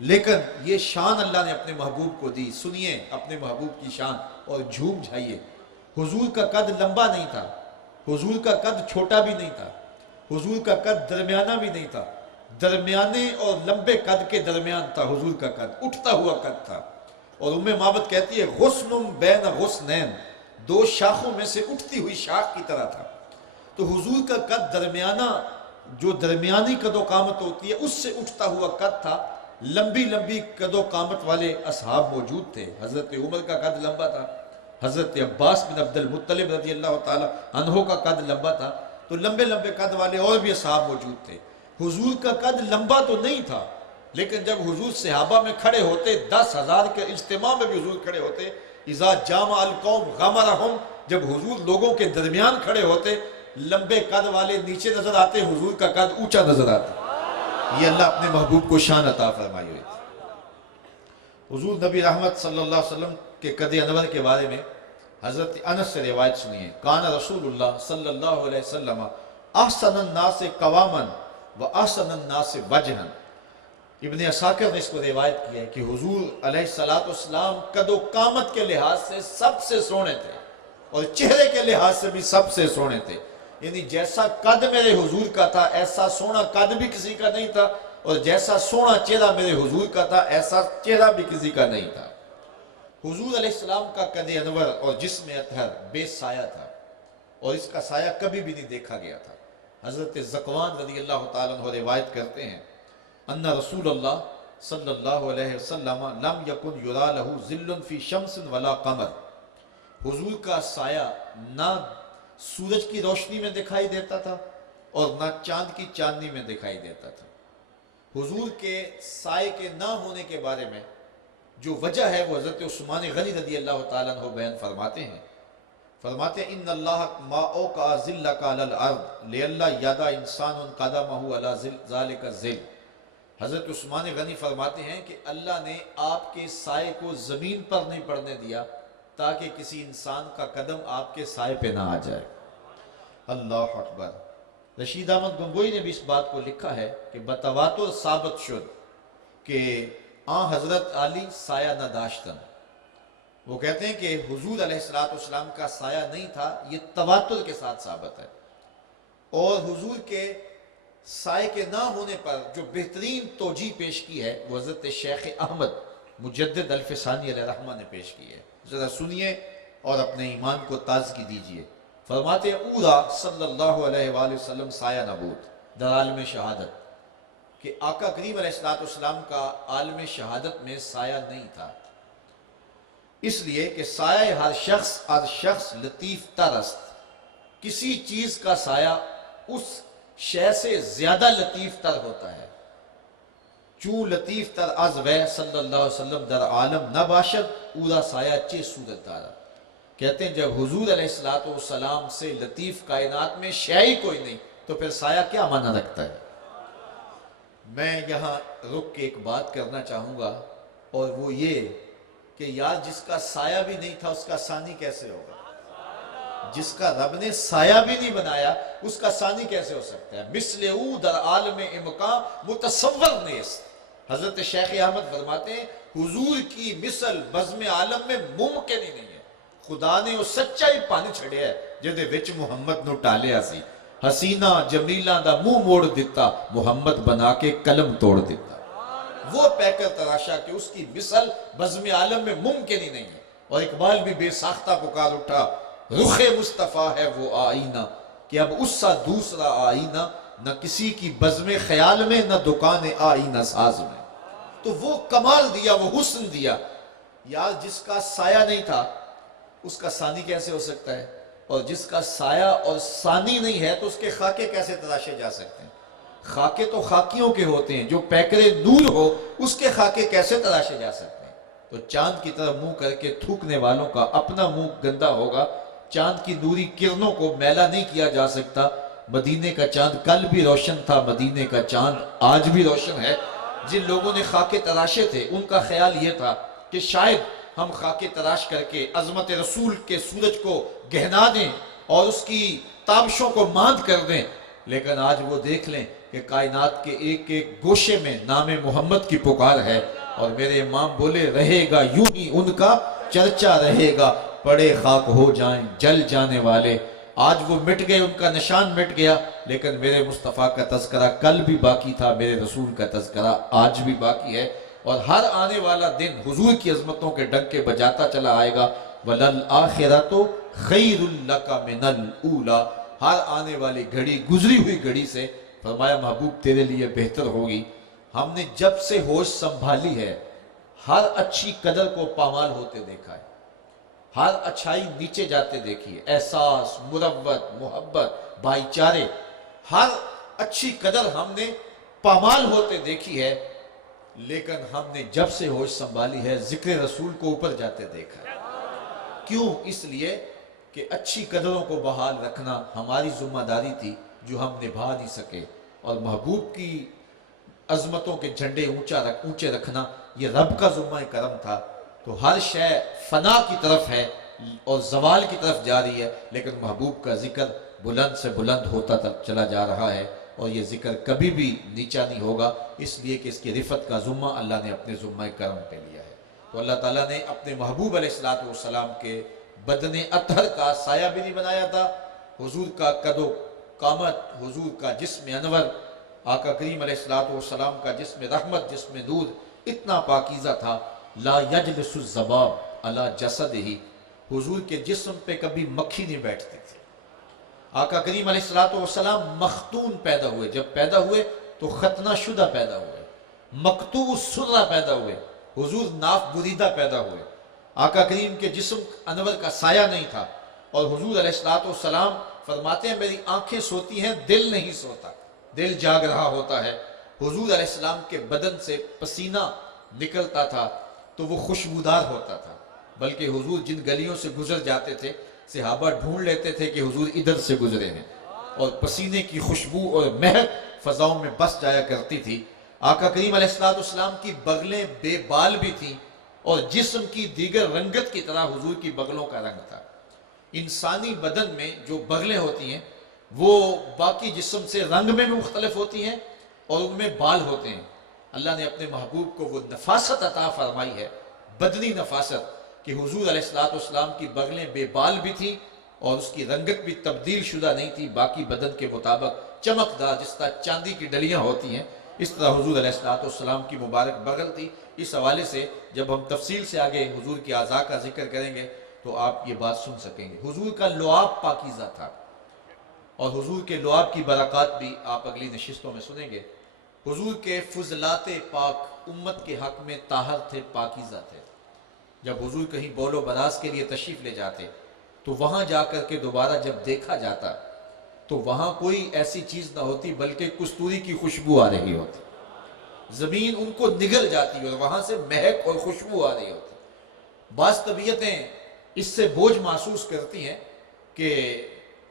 لیکن یہ شان اللہ نے اپنے محبوب کو دی، سنیے اپنے محبوب کی شان اور جھوم جھائیے۔ حضور کا قد لمبا نہیں تھا، حضور کا قد چھوٹا بھی نہیں تھا، حضور کا قد درمیانہ بھی نہیں تھا، درمیانے اور لمبے قد کے درمیان تھا حضور کا قد، اٹھتا ہوا قد تھا۔ اور ام معبد کہتی ہے غصن بین غصنین، دو شاخوں میں سے اٹھتی ہوئی شاخ کی طرح تھا۔ تو حضور کا قد درمیانہ جو درمیانی قد و قامت ہوتی ہے اس سے اٹھتا ہوا قد تھا۔ لمبی لمبی قد و قامت والے اصحاب موجود تھے، حضرت عمر کا قد لمبا تھا، حضرت عباس بن عبد المطلب رضی اللہ تعالی عنہ کا قد لمبا تھا، تو لمبے لمبے قد والے اور بھی اصحاب موجود تھے۔ حضور کا قد لمبا تو نہیں تھا لیکن جب حضور صحابہ میں کھڑے ہوتے، 10,000 کے اجتماع میں بھی حضور کھڑے ہوتے، اذا جامع القوم غمرہم، جب حضور لوگوں کے درمیان کھڑے ہوتے لمبے قد والے نیچے نظر آتے، حضور کا قد اونچا نظر آتا۔ یہ اللہ اپنے محبوب کو شان عطا فرمائی ہوئی تھی۔ حضور نبی رحمت صلی اللہ علیہ وسلم کے قد انور کے بارے میں حضرت انس سے روایت سنیے کان رسول اللہ صلی اللہ علیہ وسلم احسن الناس قواما و احسن الناس وجہا۔ ابن عساکر نے اس کو روایت کیا ہے کہ حضور علیہ السلام قد و قامت کے لحاظ سے سب سے سونے تھے اور چہرے کے لحاظ سے بھی سب سے سونے تھے، یعنی جیسا قد میرے حضور کا تھا ایسا سونا قد بھی کسی کا نہیں تھا، اور جیسا سونا چہرہ میرے حضور کا تھا ایسا چہرہ بھی کسی کا نہیں تھا۔ حضور علیہ السلام کا قد انور اور جسم اطہر بے سایہ تھا اور اس کا سایہ کبھی بھی نہیں دیکھا گیا تھا۔ حضرت زکوان رضی اللہ تعالیٰ عنہ روایت کرتے ہیں ان رسول اللہ صلی اللہ علیہ وسلم لم یکن یرا لہ ظل فی شمس ولا قمر، حضور کا سایہ نہ سورج کی روشنی میں دکھائی دیتا تھا اور نہ چاند کی چاندنی میں دکھائی دیتا تھا۔ حضور کے سائے کے نہ ہونے کے بارے میں جو وجہ ہے وہ حضرت عثمان غنی رضی اللہ تعالیٰ عنہ بیان فرماتے ہیں ان اللہ ما اوقع ذلک علی الارض لئلا یدا انسان قدمہ علی ذالک الظل۔ حضرت عثمان غنی فرماتے ہیں کہ اللہ نے آپ کے سائے کو زمین پر نہیں پڑنے دیا تاکہ کسی انسان کا قدم آپ کے سائے پہ نہ آ جائے۔ اللہ اکبر۔ رشید احمد گنگوئی نے بھی اس بات کو لکھا ہے کہ بتواتر ثابت شد کہ حضرت علی سایہ نہ داشتن۔ وہ کہتے ہیں کہ حضور علیہ السلام کا سایہ نہیں تھا، یہ تواتر کے ساتھ ثابت ہے۔ اور حضور کے سائے کے نہ ہونے پر جو بہترین توجیہ پیش کی ہے وہ حضرت شیخ احمد مجدد الفسانی علیہ رحمہ نے پیش کی ہے، ذرا سنیے اور اپنے ایمان کو تازگی دیجئے۔ فرماتے ہیں اورا صلی اللہ علیہ وآلہ وسلم سایہ نبوت در عالم شہادت، کہ آقا کریم علیہ السلام کا عالم شہادت میں سایہ نہیں تھا، اس لیے کہ سایہ ہر شخص لطیف تر است، کسی چیز کا سایہ اس شے سے زیادہ لطیف تر ہوتا ہے۔ چوں لطیف تر از وے صلی اللہ علیہ وسلم در عالم نہ باشد اورا سایہ چے صورت دارا۔ کہتے ہیں جب حضور علیہ السلام سے لطیف کائنات میں شے ہی کوئی نہیں تو پھر سایہ کیا معنی رکھتا ہے۔ میں یہاں رک کے ایک بات کرنا چاہوں گا، اور وہ یہ کہ یار جس کا سایہ بھی نہیں تھا اس کا ثانی کیسے ہوگا؟ جس کا رب نے سایہ بھی نہیں بنایا اس کا ثانی کیسے ہو سکتا ہے؟ مثل او در عالم امکان متصور نیست۔ حضرت شیخ احمد فرماتے ہیں حضور کی مثل بزم عالم میں ممکن ہی نہیں ہے۔ خدا نے وہ سچائی پانی چھڑیا ہے جدے وچ محمد نو ٹالیا سی، حسینہ جمیلہ دا منہ موڑ دیتا محمد بنا کے قلم توڑ دیتا۔ وہ پیکر تراشا کہ اس کی مثل بزم عالم میں ممکن ہی نہیں ہے۔ اور اقبال بھی بے ساختہ پکار اٹھا رخ مصطفیٰ ہے وہ آئینہ، کہ اب اس سا دوسرا آئینہ نہ کسی کی بزم خیال میں نہ دکان آئینہ ساز میں۔ تو وہ کمال دیا، وہ حسن دیا۔ یار جس کا سایہ نہیں تھا اس کا ثانی کیسے ہو سکتا ہے؟ اور جس کا سایہ اور ثانی نہیں ہے تو اس کے خاکے کیسے تراشے جا سکتے ہیں؟ خاکے تو خاکیوں کے ہوتے ہیں، جو پیکر نور ہو اس کے خاکے کیسے تراشے جا سکتے ہیں؟ تو چاند کی طرف منہ کر کے تھوکنے والوں کا اپنا منہ گندا ہوگا۔ چاند کی نوری کرنوں کو میلا نہیں کیا جا سکتا۔ مدینے کا چاند کل بھی روشن تھا، مدینے کا چاند آج بھی روشن ہے۔ جن لوگوں نے خاکے تراشے تھے ان کا خیال یہ تھا کہ شاید ہم خاکے تراش کر کے عظمت رسول کے سورج کو گہنا دیں اور اس کی تابشوں کو ماند کر دیں، لیکن آج وہ دیکھ لیں کہ کائنات کے ایک ایک گوشے میں نام محمد کی پکار ہے۔ اور میرے امام بولے رہے گا یوں ہی ان کا چرچا رہے گا، پڑے خاک ہو جائیں جل جانے والے۔ آج وہ مٹ گئے، ان کا نشان مٹ گیا، لیکن میرے مصطفیٰ کا تذکرہ کل بھی باقی تھا، میرے رسول کا تذکرہ آج بھی باقی ہے، اور ہر آنے والا دن حضور کی عظمتوں کے ڈنکے بجاتا چلا آئے گا۔ وَلَلْآخِرَةُ خَيْرٌ لَكَ مِنَ الْأُولَى، ہر آنے والی گھڑی گزری ہوئی گھڑی سے فرمایا محبوب تیرے لیے بہتر ہوگی۔ ہم نے جب سے ہوش سنبھالی ہے ہر اچھی قدر کو پامال ہوتے دیکھا ہے، ہر اچھائی نیچے جاتے دیکھیے، احساس، مروت، محبت، بھائی چارے، ہر اچھی قدر ہم نے پامال ہوتے دیکھی ہے، لیکن ہم نے جب سے ہوش سنبھالی ہے ذکر رسول کو اوپر جاتے دیکھا ہے۔ کیوں؟ اس لیے کہ اچھی قدروں کو بحال رکھنا ہماری ذمہ داری تھی جو ہم نبھا نہیں سکے، اور محبوب کی عظمتوں کے جھنڈے اونچے رکھنا یہ رب کا ذمہ کرم تھا۔ تو ہر شے فنا کی طرف ہے اور زوال کی طرف جاری ہے، لیکن محبوب کا ذکر بلند سے بلند ہوتا چلا جا رہا ہے، اور یہ ذکر کبھی بھی نیچا نہیں ہوگا، اس لیے کہ اس کی رفت کا ذمہ اللہ نے اپنے ذمہ کرم پہ لیا ہے۔ تو اللہ تعالیٰ نے اپنے محبوب علیہ السلام کے بدن اطہر کا سایہ بھی نہیں بنایا تھا۔ حضور کا قد و قامت، حضور کا جسم انور، آقا کریم علیہ السلام کا جسم رحمت، جسم نور اتنا پاکیزہ تھا، لا یجلس الذباب علی جسدہ، حضور کے جسم پہ کبھی مکھی نہیں بیٹھتی تھی۔ آقا کریم علیہ السلام مختون پیدا ہوئے، جب پیدا ہوئے تو ختنہ شدہ پیدا ہوئے، مقطوع السرہ پیدا ہوئے، حضور ناف بریدہ پیدا ہوئے۔ آقا کریم کے جسم انور کا سایہ نہیں تھا، اور حضور علیہ السلام فرماتے ہیں میری آنکھیں سوتی ہیں، دل نہیں سوتا، دل جاگ رہا ہوتا ہے۔ حضور علیہ السلام کے بدن سے پسینہ نکلتا تھا تو وہ خوشبودار ہوتا تھا، بلکہ حضور جن گلیوں سے گزر جاتے تھے صحابہ ڈھونڈ لیتے تھے کہ حضور ادھر سے گزرے ہیں، اور پسینے کی خوشبو اور مہک فضاؤں میں بس جایا کرتی تھی۔ آقا کریم علیہ السلام کی بغلیں بے بال بھی تھیں، اور جسم کی دیگر رنگت کی طرح حضور کی بغلوں کا رنگ تھا۔ انسانی بدن میں جو بغلیں ہوتی ہیں وہ باقی جسم سے رنگ میں مختلف ہوتی ہیں اور ان میں بال ہوتے ہیں۔ اللہ نے اپنے محبوب کو وہ نفاست عطا فرمائی ہے، بدنی نفاست، کہ حضور علیہ السلام کی بغلیں بے بال بھی تھیں اور اس کی رنگت بھی تبدیل شدہ نہیں تھی، باقی بدن کے مطابق چمکدار، جس طرح چاندی کی ڈلیاں ہوتی ہیں اس طرح حضور علیہ السلام کی مبارک بغل تھی۔ اس حوالے سے جب ہم تفصیل سے آگے حضور کی اعضاء کا ذکر کریں گے تو آپ یہ بات سن سکیں گے۔ حضور کا لعاب پاکیزہ تھا، اور حضور کے لعاب کی برکات بھی آپ اگلی نشستوں میں سنیں گے۔ حضور کے فضلات پاک امت کے حق میں طاہر تھے، پاکیزہ تھے۔ جب حضور کہیں بول و براز کے لیے تشریف لے جاتے تو وہاں جا کر کے دوبارہ جب دیکھا جاتا تو وہاں کوئی ایسی چیز نہ ہوتی بلکہ کستوری کی خوشبو آ رہی ہوتی، زمین ان کو نگل جاتی اور وہاں سے مہک اور خوشبو آ رہی ہوتی۔ بعض طبیعتیں اس سے بوجھ محسوس کرتی ہیں کہ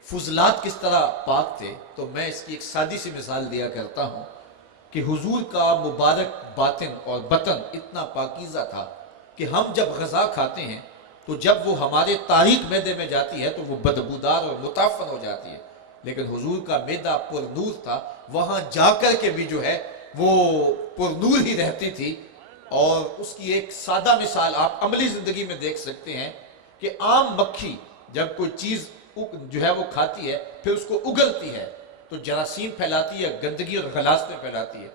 فضلات کس طرح پاک تھے، تو میں اس کی ایک سادی سی مثال دیا کرتا ہوں کہ حضور کا مبارک باطن اور بطن اتنا پاکیزہ تھا کہ ہم جب غذا کھاتے ہیں تو جب وہ ہمارے تاریک معدے میں جاتی ہے تو وہ بدبودار اور متعفن ہو جاتی ہے، لیکن حضور کا معدہ پر نور تھا، وہاں جا کر کے بھی جو ہے وہ پر نور ہی رہتی تھی۔ اور اس کی ایک سادہ مثال آپ عملی زندگی میں دیکھ سکتے ہیں کہ عام مکھی جب کوئی چیز جو ہے وہ کھاتی ہے پھر اس کو اگلتی ہے تو جراثیم پھیلاتی ہے، گندگی اور غلاظتیں پھیلاتی ہے،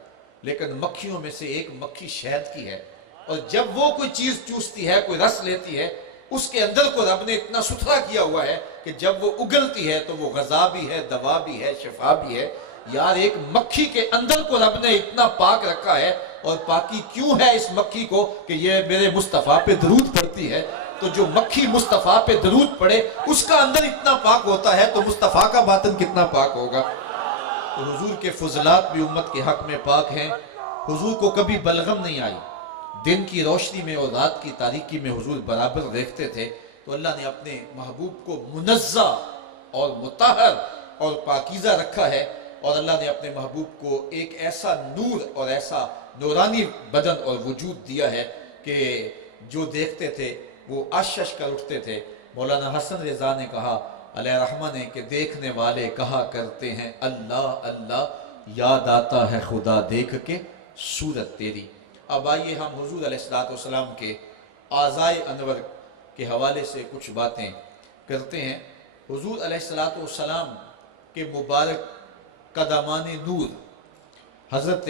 لیکن مکھیوں میں سے ایک مکھی شہد کی ہے، اور جب وہ کوئی چیز چوستی ہے، کوئی رس لیتی ہے، اس کے اندر کو رب نے اتنا ستھرا کیا ہوا ہے کہ جب وہ اگلتی ہے تو وہ غذا بھی ہے، دوا بھی ہے، شفا بھی ہے۔ یار ایک مکھی کے اندر کو رب نے اتنا پاک رکھا ہے، اور پاکی کیوں ہے اس مکھی کو کہ یہ میرے مصطفیٰ پہ درود پڑتی ہے، تو جو مکھی مصطفیٰ پہ درود پڑے اس کا اندر اتنا پاک ہوتا ہے تو مصطفیٰ کا باطن کتنا پاک ہوگا۔ تو حضور کے فضلات بھی امت کے حق میں پاک ہیں۔ حضور کو کبھی بلغم نہیں آئی، دن کی روشنی میں اور رات کی تاریکی میں حضور برابر دیکھتے تھے۔ تو اللہ نے اپنے محبوب کو منزہ اور مطہر اور پاکیزہ رکھا ہے، اور اللہ نے اپنے محبوب کو ایک ایسا نور اور ایسا نورانی بدن اور وجود دیا ہے کہ جو دیکھتے تھے وہ اشش کر اٹھتے تھے۔ مولانا حسن رضا نے کہا علیہ رحمہ نے کہ دیکھنے والے کہا کرتے ہیں اللہ اللہ، یاد آتا ہے خدا دیکھ کے صورت تیری۔ اب آئیے ہم حضور علیہ السلام کے اعضائے انور کے حوالے سے کچھ باتیں کرتے ہیں۔ حضور علیہ السلام کے مبارک قدمان نور حضرت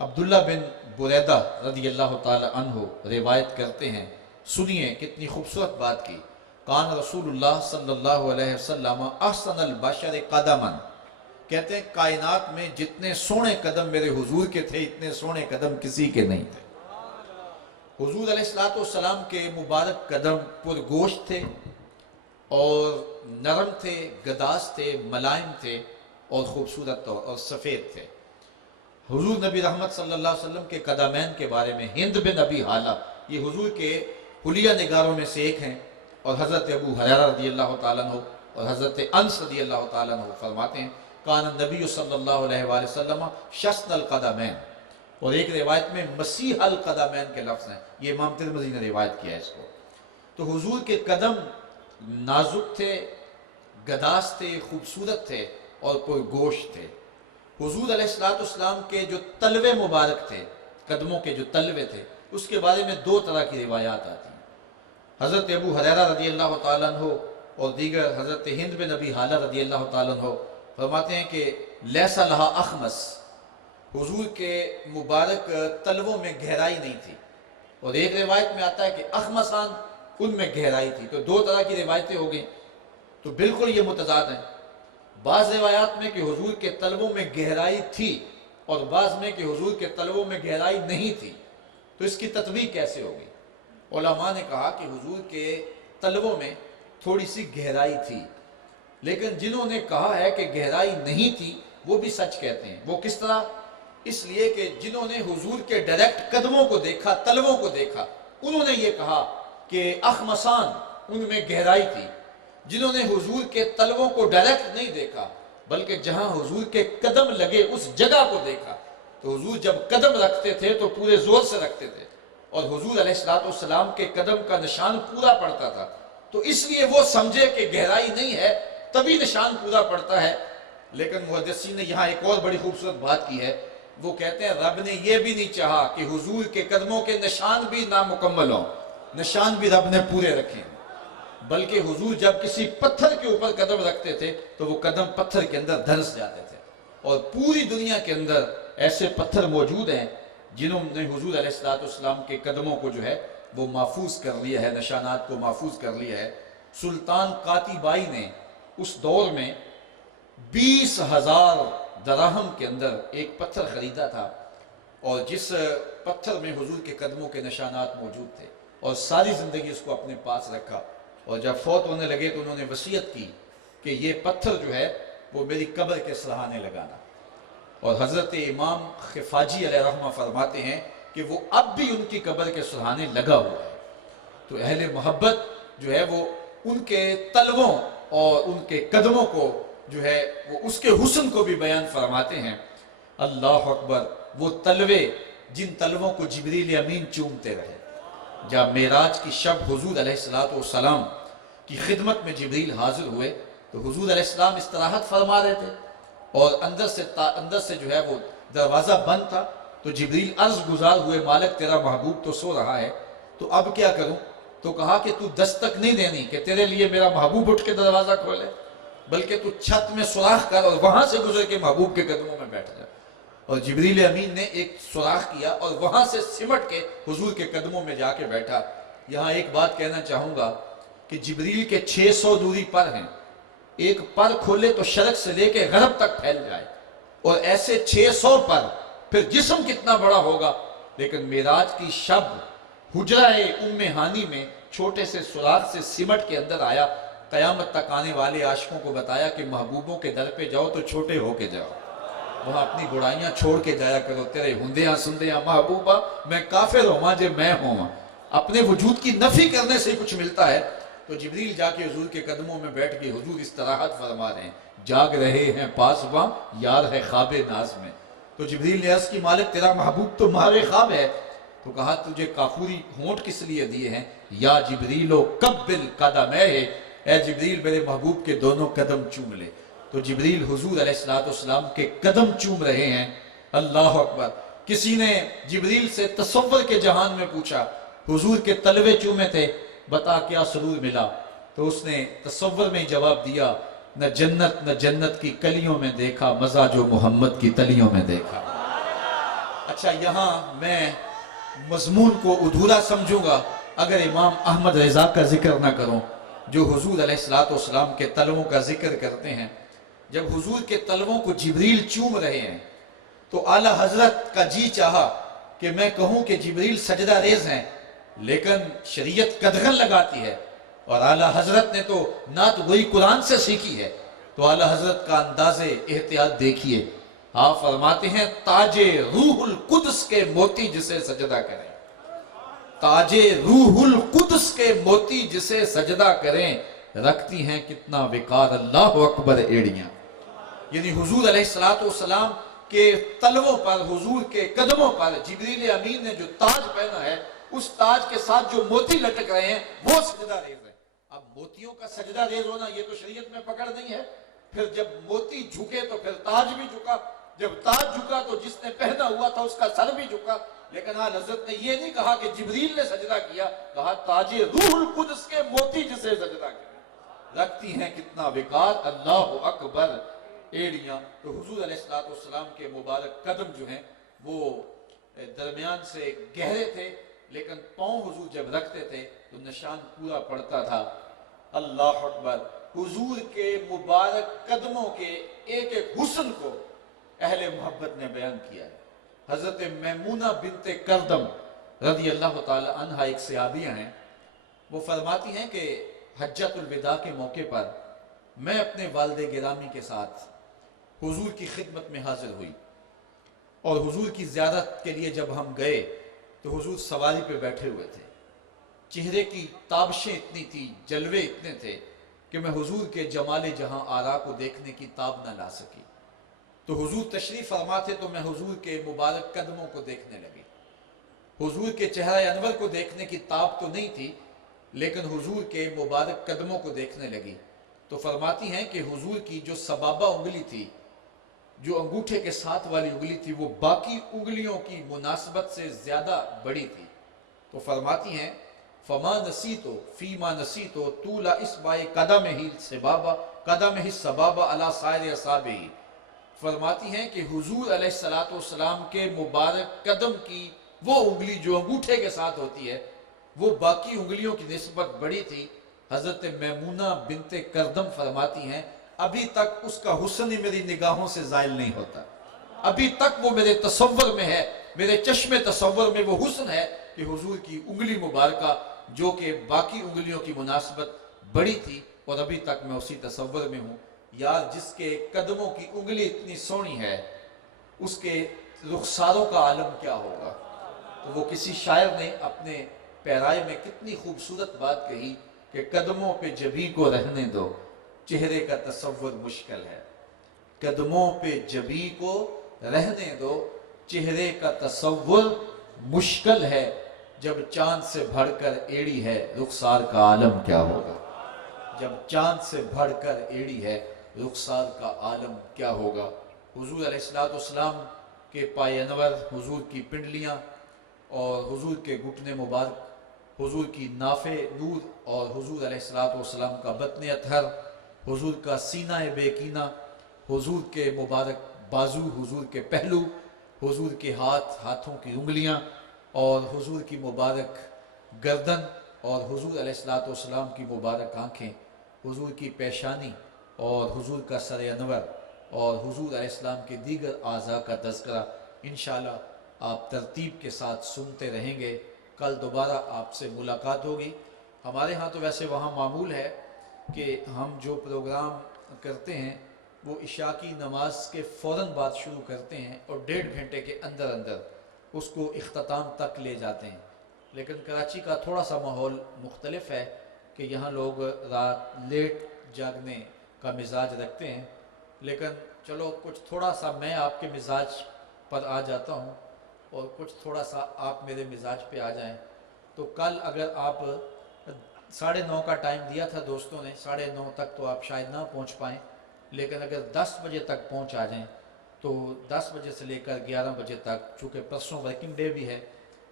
عبداللہ بن بریدہ رضی اللہ تعالی عنہ روایت کرتے ہیں، سنیے کتنی خوبصورت بات کی۔ کان رسول اللہ صلی اللہ علیہ وسلم احسن البشر قدما، کہتے ہیں کائنات میں جتنے سونے قدم میرے حضور کے تھے اتنے سونے قدم کسی کے نہیں تھے۔ حضور علیہ السلام کے مبارک قدم پر گوشت تھے اور نرم تھے، گداز تھے، ملائم تھے اور خوبصورت اور سفید تھے۔ حضور نبی رحمت صلی اللہ علیہ وسلم کے قدمین کے بارے میں ہند بن ابی حالہ، یہ حضور کے حلیہ نگاروں میں سے ایک ہیں، اور حضرت ابو ہریرہ رضی اللہ تعالیٰ عنہ اور حضرت انس رضی اللہ تعالیٰ عنہ فرماتے ہیں کان النبی صلی اللہ علیہ وآلہ وسلم شسن القدمین، اور ایک روایت میں مسیح القدمین کے لفظ ہیں، یہ امام ترمذی نے روایت کیا ہے اس کو۔ تو حضور کے قدم نازک تھے، گداز تھے، خوبصورت تھے اور کوئی گوشت تھے۔ حضور علیہ السلام کے جو تلوے مبارک تھے، قدموں کے جو تلوے تھے، اس کے بارے میں دو طرح کی روایات آتی ہیں۔ حضرت ابو ہریرہ رضی اللہ تعالیٰ عنہ اور دیگر حضرت ہند بن ابی حالہ رضی اللہ تعالیٰ عنہ فرماتے ہیں کہ لیس لہا اخمس، حضور کے مبارک تلووں میں گہرائی نہیں تھی، اور ایک روایت میں آتا ہے کہ اخمسان، ان میں گہرائی تھی۔ تو دو طرح کی روایتیں ہو گئیں، تو بالکل یہ متضاد ہیں۔ بعض روایات میں کہ حضور کے تلووں میں گہرائی تھی اور بعض میں کہ حضور کے تلووں میں گہرائی نہیں تھی، تو اس کی تطبیق کیسے ہوگی؟ علماء نے کہا کہ حضور کے تلووں میں تھوڑی سی گہرائی تھی، لیکن جنہوں نے کہا ہے کہ گہرائی نہیں تھی وہ بھی سچ کہتے ہیں۔ وہ کس طرح؟ اس لیے کہ جنہوں نے حضور کے ڈائریکٹ قدموں کو دیکھا، تلووں کو دیکھا، انہوں نے یہ کہا کہ اخمسان ان میں گہرائی تھی۔ جنہوں نے حضور کے تلووں کو ڈائریکٹ نہیں دیکھا بلکہ جہاں حضور کے قدم لگے اس جگہ کو دیکھا، تو حضور جب قدم رکھتے تھے تو پورے زور سے رکھتے تھے اور حضور علیہ السلام کے قدم کا نشان پورا پڑتا تھا، تو اس لیے وہ سمجھے کہ گہرائی نہیں ہے تبھی نشان پورا پڑتا ہے۔ لیکن محدثین نے یہاں ایک اور بڑی خوبصورت بات کی ہے، وہ کہتے ہیں رب نے یہ بھی نہیں چاہا کہ حضور کے قدموں کے نشان بھی نامکمل ہوں، نشان بھی رب نے پورے رکھے، بلکہ حضور جب کسی پتھر کے اوپر قدم رکھتے تھے تو وہ قدم پتھر کے اندر دھنس جاتے تھے، اور پوری دنیا کے اندر ایسے پتھر موجود ہیں جنہوں نے حضور علیہ السلام کے قدموں کو جو ہے وہ محفوظ کر لیا ہے، نشانات کو محفوظ کر لیا ہے۔ سلطان قاتیبائی نے اس دور میں 20,000 دراہم کے اندر ایک پتھر خریدا تھا، اور جس پتھر میں حضور کے قدموں کے نشانات موجود تھے، اور ساری زندگی اس کو اپنے پاس رکھا، اور جب فوت ہونے لگے تو انہوں نے وصیت کی کہ یہ پتھر جو ہے وہ میری قبر کے سرہانے لگانا۔ اور حضرت امام خفاجی علیہ رحمہ فرماتے ہیں کہ وہ اب بھی ان کی قبر کے سرہانے لگا ہوا ہے۔ تو اہل محبت جو ہے وہ ان کے تلووں اور ان کے قدموں کو جو ہے وہ اس کے حسن کو بھی بیان فرماتے ہیں۔ اللہ اکبر، وہ تلوے جن تلووں کو جبریل امین چومتے رہے۔ جب معراج کی شب حضور علیہ السلام کی خدمت میں جبریل حاضر ہوئے تو حضور علیہ السلام استراحت فرما رہے تھے، اور اندر سے جو ہے وہ دروازہ بند تھا، تو جبریل عرض گزار ہوئے مالک تیرا محبوب تو سو رہا ہے تو اب کیا کروں؟ تو کہا کہ تو دستک نہیں دینی کہ تیرے لیے میرا محبوب اٹھ کے دروازہ کھولے، بلکہ تو چھت میں سوراخ کر اور وہاں سے گزر کے محبوب کے قدموں میں بیٹھ جا۔ اور جبریل امین نے ایک سوراخ کیا اور وہاں سے سمٹ کے حضور کے قدموں میں جا کے بیٹھا۔ یہاں ایک بات کہنا چاہوں گا کہ جبریل کے 600 نوری پر ہیں، ایک پر کھولے تو شرق سے لے کے غرب تک پھیل جائے، اور ایسے 600 پر، پھر جسم کتنا بڑا ہوگا۔ لیکن معراج کی شب حجرہ ام ہانی میں چھوٹے سے سوراخ سے سمٹ کے اندر آیا۔ قیامت تک آنے والے عاشقوں کو بتایا کہ محبوبوں کے در پہ جاؤ تو چھوٹے ہو کے جاؤ، وہاں اپنی گڑائیاں چھوڑ کے جایا کرو، تیرے ہندیاں سندیاں محبوبہ میں کافر ہوں ماں جے میں ہوں ماں۔ اپنے وجود کی نفی کرنے سے کچھ ملتا ہے۔ تو جبریل جا کے حضور کے قدموں میں بیٹھ کے حضور استراحت فرما رہے ہیں، جاگ رہے ہیں پاسباں یار ہے خواب ناز میں۔ تو جبریل نے عرض کی مالک تیرا محبوب تو ماہر خواب ہے، تو کہا تجھے کافوری ہونٹ کس لیے دیے ہیں؟ یا جبریلو قبل قدمے، اے جبریل میرے محبوب کے دونوں قدم چوم لے۔ تو جبریل حضور علیہ السلام کے قدم چوم رہے ہیں۔ اللہ اکبر۔ کسی نے جبریل سے تصور کے جہان میں پوچھا، حضور کے تلوے چومے تھے، بتا کیا سرور ملا؟ تو اس نے تصور میں جواب دیا، نہ جنت کی کلیوں میں دیکھا مزہ جو محمد کی تلیوں میں دیکھا۔ اچھا، یہاں میں مضمون کو ادھورا سمجھوں گا اگر امام احمد رضا کا ذکر نہ کروں، جو حضور علیہ السلام کے تلووں کا ذکر کرتے ہیں۔ جب حضور کے تلووں کو جبریل چوم رہے ہیں تو اعلیٰ حضرت کا جی چاہا کہ میں کہوں کہ جبریل سجدہ ریز ہیں، لیکن شریعت قدغن لگاتی ہے، اور اعلیٰ حضرت نے تو نعت گوئی قرآن سے سیکھی ہے، تو اعلیٰ حضرت کا انداز احتیاط دیکھیے۔ آپ فرماتے ہیں تاج روح القدس کے موتی جسے سجدہ کریں، تاج روح القدس کے موتی جسے سجدہ کریں، رکھتی ہیں کتنا وقار اللہ اکبر ایڑیاں۔ یعنی حضور علیہ السلام کے تلووں پر، حضور کے قدموں پر جبریل امین نے جو تاج پہنا ہے، اس تاج کے ساتھ جو موتی لٹک رہے ہیں وہ سجدہ ریز ہے۔ اب موتیوں کا سجدہ ریز ہونا یہ تو شریعت میں پکڑ نہیں ہے۔ پھر جب موتی جھکے تو پھر تاج بھی جھکا، جب تاج جھکا تو جس نے پہنا ہوا تھا اس کا سر بھی جھکا۔ لیکن آن حضرت نے یہ نہیں کہا کہ جبریل نے سجدہ کیا، کہا تاج روح القدس کے موتی جسے سجدہ کیا، رکھتی ہیں کتنا وقار اللہ اکبر ایڑیاں۔ تو حضور علیہ السلام کے مبارک قدم جو ہیں وہ درمیان سے گہرے تھے، لیکن پاؤں حضور جب رکھتے تھے تو نشان پورا پڑتا تھا۔ اللہ اکبر۔ حضور کے مبارک قدموں کے ایک ایک حسن کو اہل محبت نے بیان کیا ہے۔ حضرت میمونہ بنت کردم رضی اللہ تعالی عنہ ایک صحابیہ ہیں، وہ فرماتی ہیں کہ حجۃ الوداع کے موقع پر میں اپنے والد گرامی کے ساتھ حضور کی خدمت میں حاضر ہوئی، اور حضور کی زیارت کے لیے جب ہم گئے تو حضور سواری پہ بیٹھے ہوئے تھے، چہرے کی تابشیں اتنی تھی، جلوے اتنے تھے کہ میں حضور کے جمال جہاں آرا کو دیکھنے کی تاب نہ لا سکی۔ تو حضور تشریف فرما تھے تو میں حضور کے مبارک قدموں کو دیکھنے لگی۔ حضور کے چہرہ انور کو دیکھنے کی تاب تو نہیں تھی، لیکن حضور کے مبارک قدموں کو دیکھنے لگی۔ تو فرماتی ہیں کہ حضور کی جو سبابہ انگلی تھی، جو انگوٹھے کے ساتھ والی انگلی تھی، وہ باقی انگلیوں کی مناسبت سے زیادہ بڑی تھی۔ تو فرماتی ہیں فما نسیتو فیما نسیتو طول اصبع قدمہ السبابہ علی سائر اصابعہ۔ فرماتی ہیں کہ حضور علیہ السلام کے مبارک قدم کی وہ انگلی جو انگوٹھے کے ساتھ ہوتی ہے، وہ باقی انگلیوں کی نسبت بڑی تھی۔ حضرت میمونہ بنت کردم فرماتی ہیں ابھی تک اس کا حسن ہی میری نگاہوں سے زائل نہیں ہوتا، ابھی تک وہ میرے تصور میں ہے، میرے چشم تصور میں وہ حسن ہے کہ حضور کی انگلی مبارکہ جو کہ باقی انگلیوں کی مناسبت بڑی تھی، اور ابھی تک میں اسی تصور میں ہوں۔ یار جس کے قدموں کی انگلی اتنی سونی ہے، اس کے رخساروں کا عالم کیا ہوگا۔ تو وہ کسی شاعر نے اپنے پیرائے میں کتنی خوبصورت بات کہی کہ قدموں پہ جبیں کو رہنے دو، چہرے کا تصور مشکل ہے۔ قدموں پہ جبیں کو رہنے دو، چہرے کا تصور مشکل ہے، جب چاند سے بڑھ کر ایڑی ہے رخسار کا عالم کیا ہوگا۔ جب چاند سے بڑھ کر ایڑی ہے رخسار کا عالم کیا ہوگا۔ حضور علیہ السلام کے پائے انور، حضور کی پنڈلیاں اور حضور کے گھٹنے مبارک، حضور کی ناف نور اور حضور علیہ السلام کا بطن اطہر، حضور کا سینہ بے کینہ، حضور کے مبارک بازو، حضور کے پہلو، حضور کے ہاتھوں کی انگلیاں اور حضور کی مبارک گردن اور حضور علیہ السلام کی مبارک آنکھیں، حضور کی پیشانی اور حضور کا سر انور اور حضور علیہ السلام کے دیگر اعضاء کا تذکرہ انشاءاللہ آپ ترتیب کے ساتھ سنتے رہیں گے۔ کل دوبارہ آپ سے ملاقات ہوگی۔ ہمارے ہاں تو ویسے وہاں معمول ہے کہ ہم جو پروگرام کرتے ہیں وہ عشاء کی نماز کے فوراً بعد شروع کرتے ہیں اور 1.5 گھنٹے کے اندر اس کو اختتام تک لے جاتے ہیں۔ لیکن کراچی کا تھوڑا سا ماحول مختلف ہے کہ یہاں لوگ رات لیٹ جاگنے کا مزاج رکھتے ہیں، لیکن چلو کچھ تھوڑا سا میں آپ کے مزاج پر آ جاتا ہوں اور کچھ تھوڑا سا آپ میرے مزاج پہ آ جائیں۔ تو کل اگر آپ 9:30 کا ٹائم دیا تھا دوستوں نے، 9:30 تک تو آپ شاید نہ پہنچ پائیں، لیکن اگر 10 بجے تک پہنچ آ جائیں تو 10 بجے سے لے کر 11 بجے تک، چونکہ پرسوں ورکنگ ڈے بھی ہے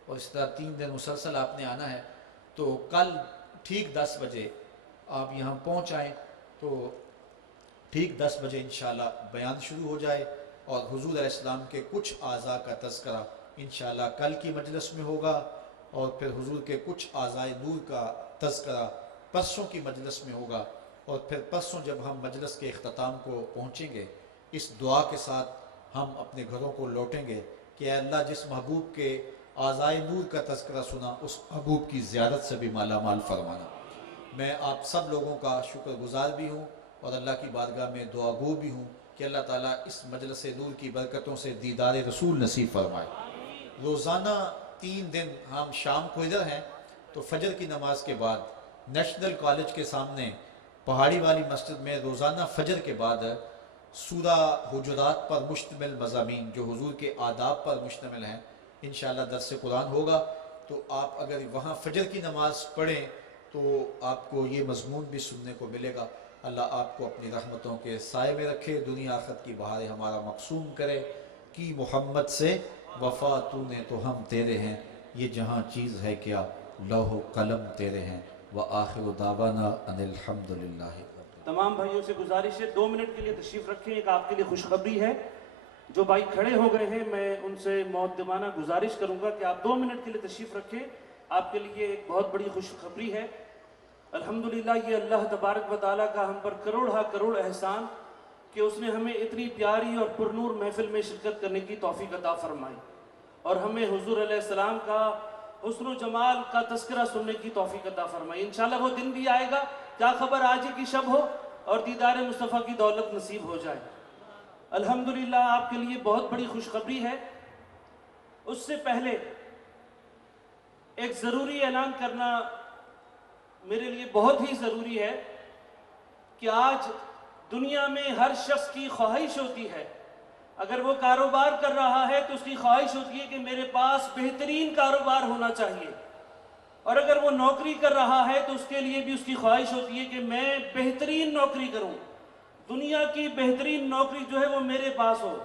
اور اس طرح 3 دن مسلسل آپ نے آنا ہے، تو کل ٹھیک 10 بجے آپ یہاں پہنچ آئیں تو ٹھیک 10 بجے انشاءاللہ بیان شروع ہو جائے اور حضور علیہ السلام کے کچھ اعضاء کا تذکرہ انشاءاللہ کل کی مجلس میں ہوگا، اور پھر حضور کے کچھ اعضاء نور کا تذکرہ پرسوں کی مجلس میں ہوگا، اور پھر پرسوں جب ہم مجلس کے اختتام کو پہنچیں گے اس دعا کے ساتھ ہم اپنے گھروں کو لوٹیں گے کہ اے اللہ جس محبوب کے اعضاء نور کا تذکرہ سنا اس محبوب کی زیارت سے بھی مالا مال فرمانا۔ میں آپ سب لوگوں کا شکر گزار بھی ہوں اور اللہ کی بارگاہ میں دعا گو بھی ہوں کہ اللہ تعالیٰ اس مجلس نور کی برکتوں سے دیدار رسول نصیب فرمائے۔ روزانہ 3 دن ہم شام کو ادھر ہیں تو فجر کی نماز کے بعد نیشنل کالج کے سامنے پہاڑی والی مسجد میں روزانہ فجر کے بعد سورہ حجرات پر مشتمل مضامین جو حضور کے آداب پر مشتمل ہیں انشاءاللہ درس قرآن ہوگا، تو آپ اگر وہاں فجر کی نماز پڑھیں تو آپ کو یہ مضمون بھی سننے کو ملے گا۔ اللہ آپ کو اپنی رحمتوں کے سائے میں رکھے، دنیا آخرت کی بہاریں ہمارا مقسوم کرے۔ کی محمد سے وفا تو نے تو ہم تیرے ہیں، یہ جہاں چیز ہے کیا لوح و قلم تیرے ہیں، وآخر دعوانا ان الحمدللہ۔ تمام بھائیوں سے گزارش ہے 2 منٹ کے لیے تشریف رکھیں۔ ایک آپ کے لیے خوشخبری ہے، جو بھائی کھڑے ہو گئے ہیں میں ان سے مؤدبانہ گزارش کروں گا کہ آپ 2 منٹ کے لیے تشریف رکھیں۔ آپ کے لیے ایک بہت بڑی خوشخبری ہے۔ الحمدللہ یہ اللہ تبارک و تعالیٰ کا ہم پر کروڑ احسان کہ اس نے ہمیں اتنی پیاری اور پرنور محفل میں شرکت کرنے کی توفیق عطا فرمائی اور ہمیں حضور علیہ السلام کا حسن و جمال کا تذکرہ سننے کی توفیق عطا فرمائی۔ انشاءاللہ وہ دن بھی آئے گا، کیا خبر آج ہی کی شب ہو اور دیدار مصطفیٰ کی دولت نصیب ہو جائے۔ الحمدللہ آپ کے لیے بہت بڑی خوشخبری ہے۔ اس سے پہلے ایک ضروری اعلان کرنا میرے لیے بہت ہی ضروری ہے کہ آج دنیا میں ہر شخص کی خواہش ہوتی ہے، اگر وہ کاروبار کر رہا ہے تو اس کی خواہش ہوتی ہے کہ میرے پاس بہترین کاروبار ہونا چاہیے، اور اگر وہ نوکری کر رہا ہے تو اس کے لیے بھی اس کی خواہش ہوتی ہے کہ میں بہترین نوکری کروں، دنیا کی بہترین نوکری جو ہے وہ میرے پاس ہو۔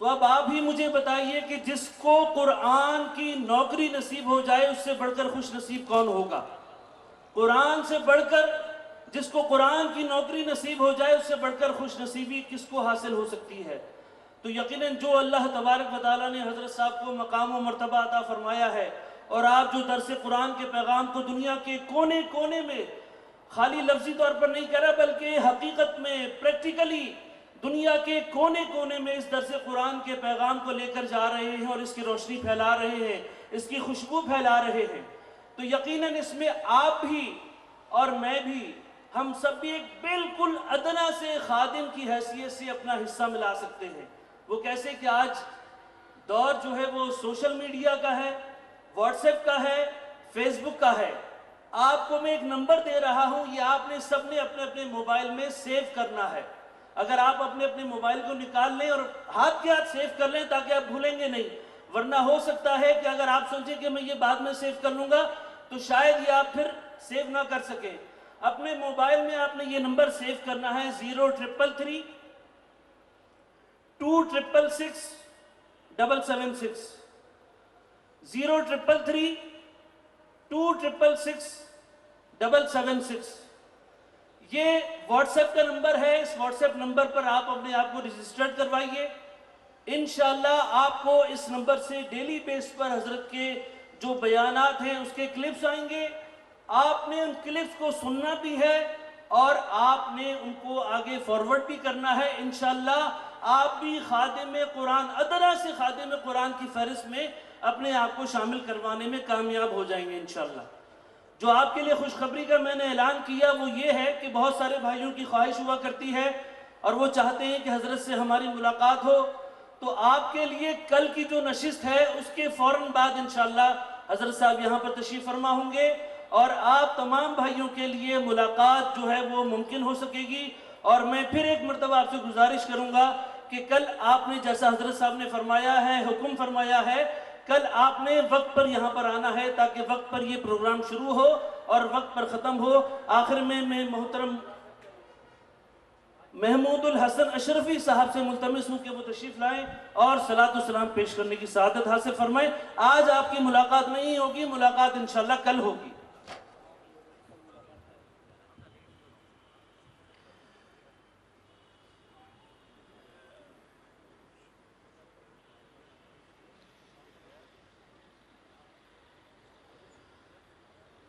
تو اب آپ ہی مجھے بتائیے کہ جس کو قرآن کی نوکری نصیب ہو جائے اس سے بڑھ کر خوش نصیب کون ہوگا؟ قرآن سے بڑھ کر، جس کو قرآن کی نوکری نصیب ہو جائے اس سے بڑھ کر خوش نصیبی کس کو حاصل ہو سکتی ہے؟ تو یقیناً جو اللہ تبارک و تعالیٰ نے حضرت صاحب کو مقام و مرتبہ عطا فرمایا ہے، اور آپ جو درس قرآن کے پیغام کو دنیا کے کونے کونے میں خالی لفظی طور پر نہیں کہہ رہا بلکہ حقیقت میں پریکٹیکلی دنیا کے کونے کونے میں اس درس قرآن کے پیغام کو لے کر جا رہے ہیں اور اس کی روشنی پھیلا رہے ہیں، اس کی خوشبو پھیلا رہے ہیں، تو یقیناً اس میں آپ بھی اور میں بھی، ہم سب بھی ایک بالکل ادنا سے خادم کی حیثیت سے اپنا حصہ ملا سکتے ہیں۔ وہ کیسے کہ آج دور جو ہے وہ سوشل میڈیا کا ہے، واٹس ایپ کا ہے، فیس بک کا ہے۔ آپ کو میں ایک نمبر دے رہا ہوں، یہ آپ نے سب نے اپنے اپنے موبائل میں سیو کرنا ہے۔ اگر آپ اپنے اپنے موبائل کو نکال لیں اور ہاتھ کے ہاتھ سیو کر لیں تاکہ آپ بھولیں گے نہیں، ورنہ ہو سکتا ہے کہ اگر آپ سوچیں کہ میں یہ بعد میں سیو کر لوں گا تو شاید یہ آپ پھر سیو نہ کر سکیں۔ اپنے موبائل میں آپ نے یہ نمبر سیو کرنا ہے 0333 266 776 0333 266 776۔ یہ واٹس ایپ کا نمبر ہے، اس واٹس ایپ نمبر پر آپ اپنے آپ کو رجسٹرڈ کروائیے۔ انشاءاللہ آپ کو اس نمبر سے ڈیلی بیس پر حضرت کے جو بیانات ہیں اس کے کلپس آئیں گے، آپ نے ان کلپس کو سننا بھی ہے اور آپ نے ان کو آگے فارورڈ بھی کرنا ہے۔ انشاءاللہ آپ بھی خادم قرآن، ادنا سے خادم قرآن کی فہرست میں اپنے آپ کو شامل کروانے میں کامیاب ہو جائیں گے انشاءاللہ۔ جو آپ کے لیے خوشخبری کا میں نے اعلان کیا وہ یہ ہے کہ بہت سارے بھائیوں کی خواہش ہوا کرتی ہے اور وہ چاہتے ہیں کہ حضرت سے ہماری ملاقات ہو، تو آپ کے لیے کل کی جو نشست ہے اس کے فوراً بعد انشاءاللہ حضرت صاحب یہاں پر تشریف فرما ہوں گے اور آپ تمام بھائیوں کے لیے ملاقات جو ہے وہ ممکن ہو سکے گی۔ اور میں پھر ایک مرتبہ آپ سے گزارش کروں گا کہ کل آپ نے جیسا حضرت صاحب نے فرمایا ہے، حکم فرمایا ہے، کل آپ نے وقت پر یہاں پر آنا ہے تاکہ وقت پر یہ پروگرام شروع ہو اور وقت پر ختم ہو۔ آخر میں محترم محمود الحسن اشرفی صاحب سے ملتمس ہوں کہ وہ تشریف لائیں اور صلاۃ و سلام پیش کرنے کی سعادت حاصل فرمائیں۔ آج آپ کی ملاقات نہیں ہوگی، ملاقات انشاءاللہ کل ہوگی۔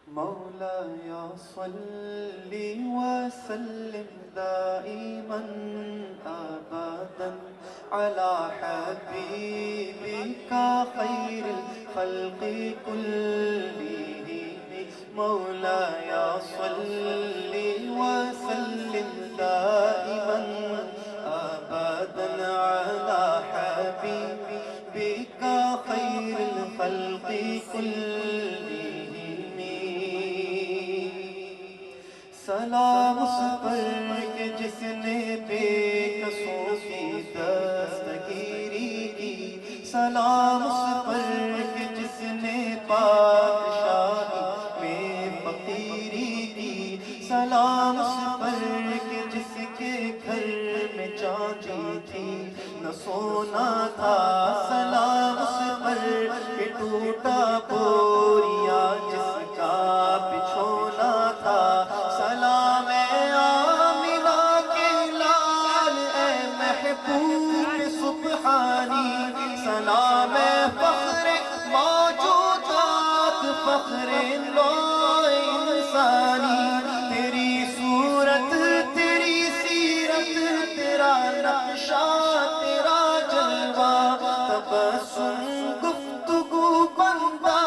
مولاي صل وسلم دائما أبدا على حبيبك خير الخلق كلهم مولاي صل وسلم دائما أبدا على حبيبك خير الخلق كلهم سلام اس پر کہ جس نے بے کسوں کی دستگیری کی، سلام اس پر کہ جس نے بادشاہی میں فقیری کی، سلام اس پر کہ جس کے گھر میں چاندی تھی نہ سونا تھا، سلام اس پر کہ ٹوٹا بوریا جس کا بچھونا تھا، سلام اے آمنہ کے لال اے محبوب سبحانی، سلام اے فخر موجودات فخر نوع انسانی، تیری صورت تیری سیرت تیرا نقشہ تیرا جلوہ، تبسم گفتگو بندہ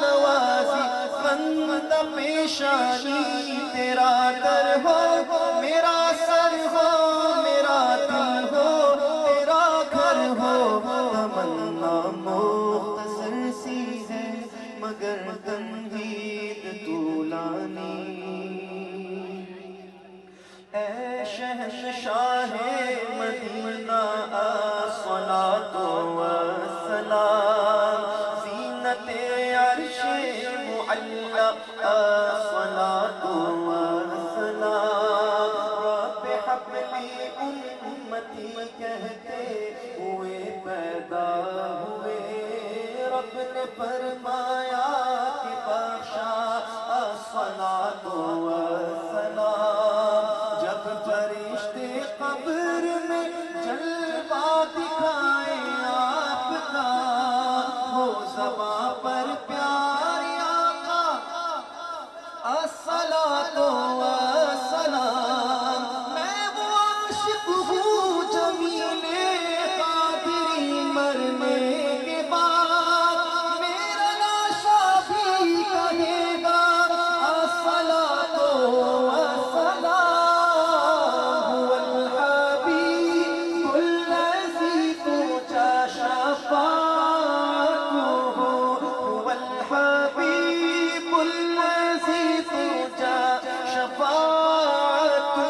نوازی بندہ پیشانی، تیرا در ہو میرا شہنشاہ مدینہ الصلاۃ والسلام، زینت عرش معلی الصلاۃ والسلام، رب حب لی امتی کہتے ہوئے پیدا ہوئے، رب نے فرمایا کہ بخشا الصلاۃ والسلام، جب فرشتے قبر میں جلوہ دکھائیں آپ کا، ہو زباں پر پیارے آقا الصلاۃ والسلام، میں وہ عاشق ہوں جمیل قادری، مرنے کے بعد میرا لاشا بھی کہے گا الصلاۃ والسلام، هو الحبیب الذی ترجى شفاعته، هو الحبیب الذی ترجى شفاعته،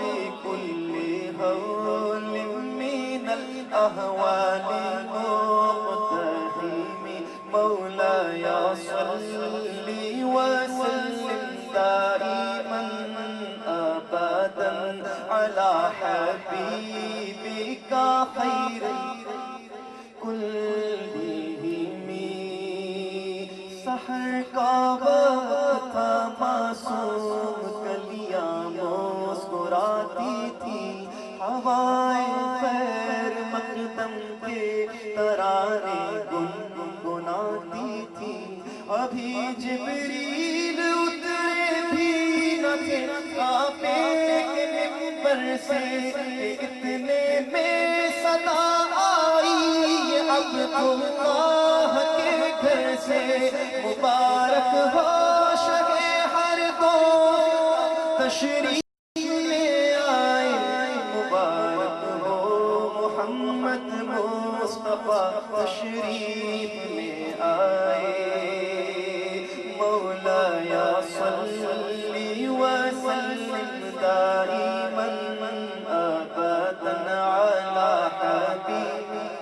لكل هول من الأهوال مقتحم، مولاي صل وسلم دائما أبدا على حبيبك خير كلهم، سحر کا وقت تھا، معصوم کلیاں مسکراتی تھی، ہوائیں خیر مقدم کے ترانے گنگناتی تھی، ابھی جبریل اترے بھی نہ تھے کعبے کے منبر سے، اتنے میں صدا آئی عبد اللہ کے گھر سے، مبارک ہو شہ ہر دو تشریف لے آئے، مبارک ہو محمد مصطفیٰ تشریف لے آئے، مولاي صل وسلم دائما ابدا على حبيبك،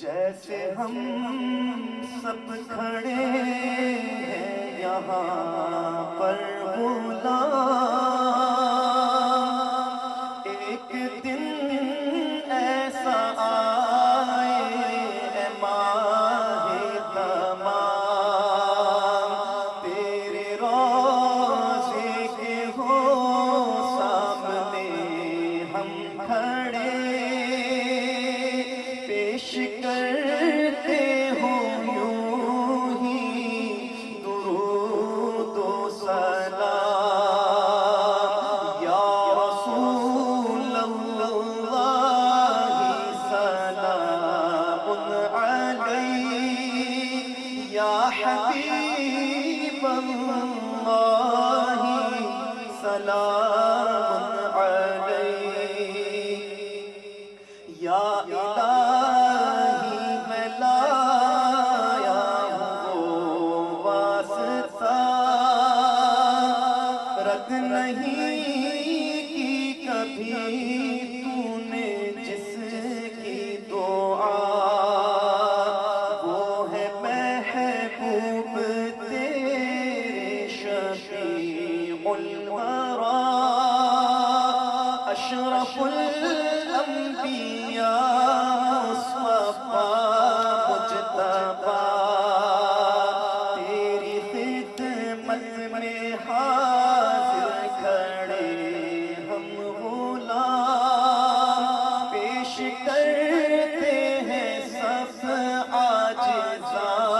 جیسے ہم سب کھڑے ہیں یہاں پر غلام، ایک دن ایسا آئے اے ماہ تمام، تیرے روضے کے ہو سامنے ہم کھڑے، پیش کرتے ہوں یوں ہی درود و سلام، یا رسول اللہ سلام علیک، یا حبیب اللہ سلام علیک، یا الہی میں لایا ہوں وہ واسطہ، رد نہیں کی کبھی تو نے جس کی دعا، وہ ہے محبوب تیرے شفیع الورا، اشرف الانبیاء مصطفیٰ مجتبیٰ، تیری خدمت میں حاضر کھڑے ہم غلام، پیش کرتے ہیں سب عاجزانہ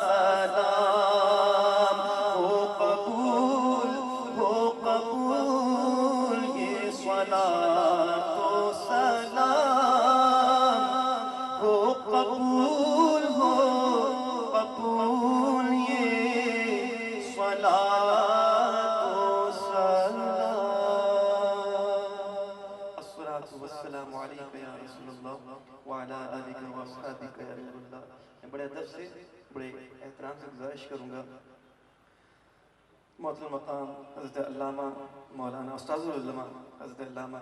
سلام، ہو قبول یہ صلاۃ و سلام، ہو قبول یہ صلاۃ و سلام، الصلاۃ والسلام علیک یا رسول اللہ وعلی آلک واصحابک یا رسول اللہ۔ میں بڑے ادب سے بڑے احترام سے گزارش کروں گا محترم مقام حضرت علامہ مولانا استاذ العلماء حضرت علامہ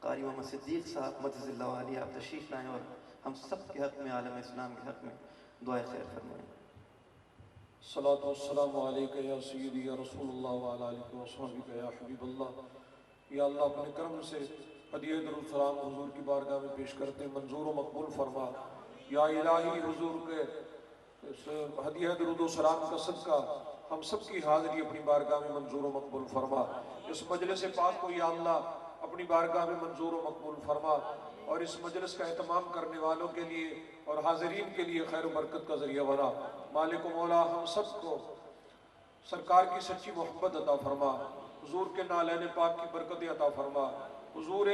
قاری محمد صدیق صاحب مجز اللہ علیہ آپ تشریف لائیں اور ہم سب کے حق میں عالم اسلام کے حق میں دعائے خیر فرمائیں۔ الصلاة والسلام علیکہ یا سیدی یا رسول اللہ وعلا علیکہ وصحبہ یا حبیب اللہ۔ یا اللہ اپنے کرم سے ہدیہ درود سلام حضور کی بارگاہ میں پیش کرتے منظور و مقبول فرما۔ یا الہی حضور کے ہدیہ درود و سلام کا صدقہ ہم سب کی حاضری اپنی بارگاہ میں منظور و مقبول فرما۔ اس مجلس پاک کو یا اللہ اپنی بارگاہ میں منظور و مقبول فرما، اور اس مجلس کا اہتمام کرنے والوں کے لیے اور حاضرین کے لیے خیر و برکت کا ذریعہ بنا۔ مالک و مولا ہم سب کو سرکار کی سچی محبت عطا فرما، حضور کے نالین پاک کی برکتیں عطا فرما، حضور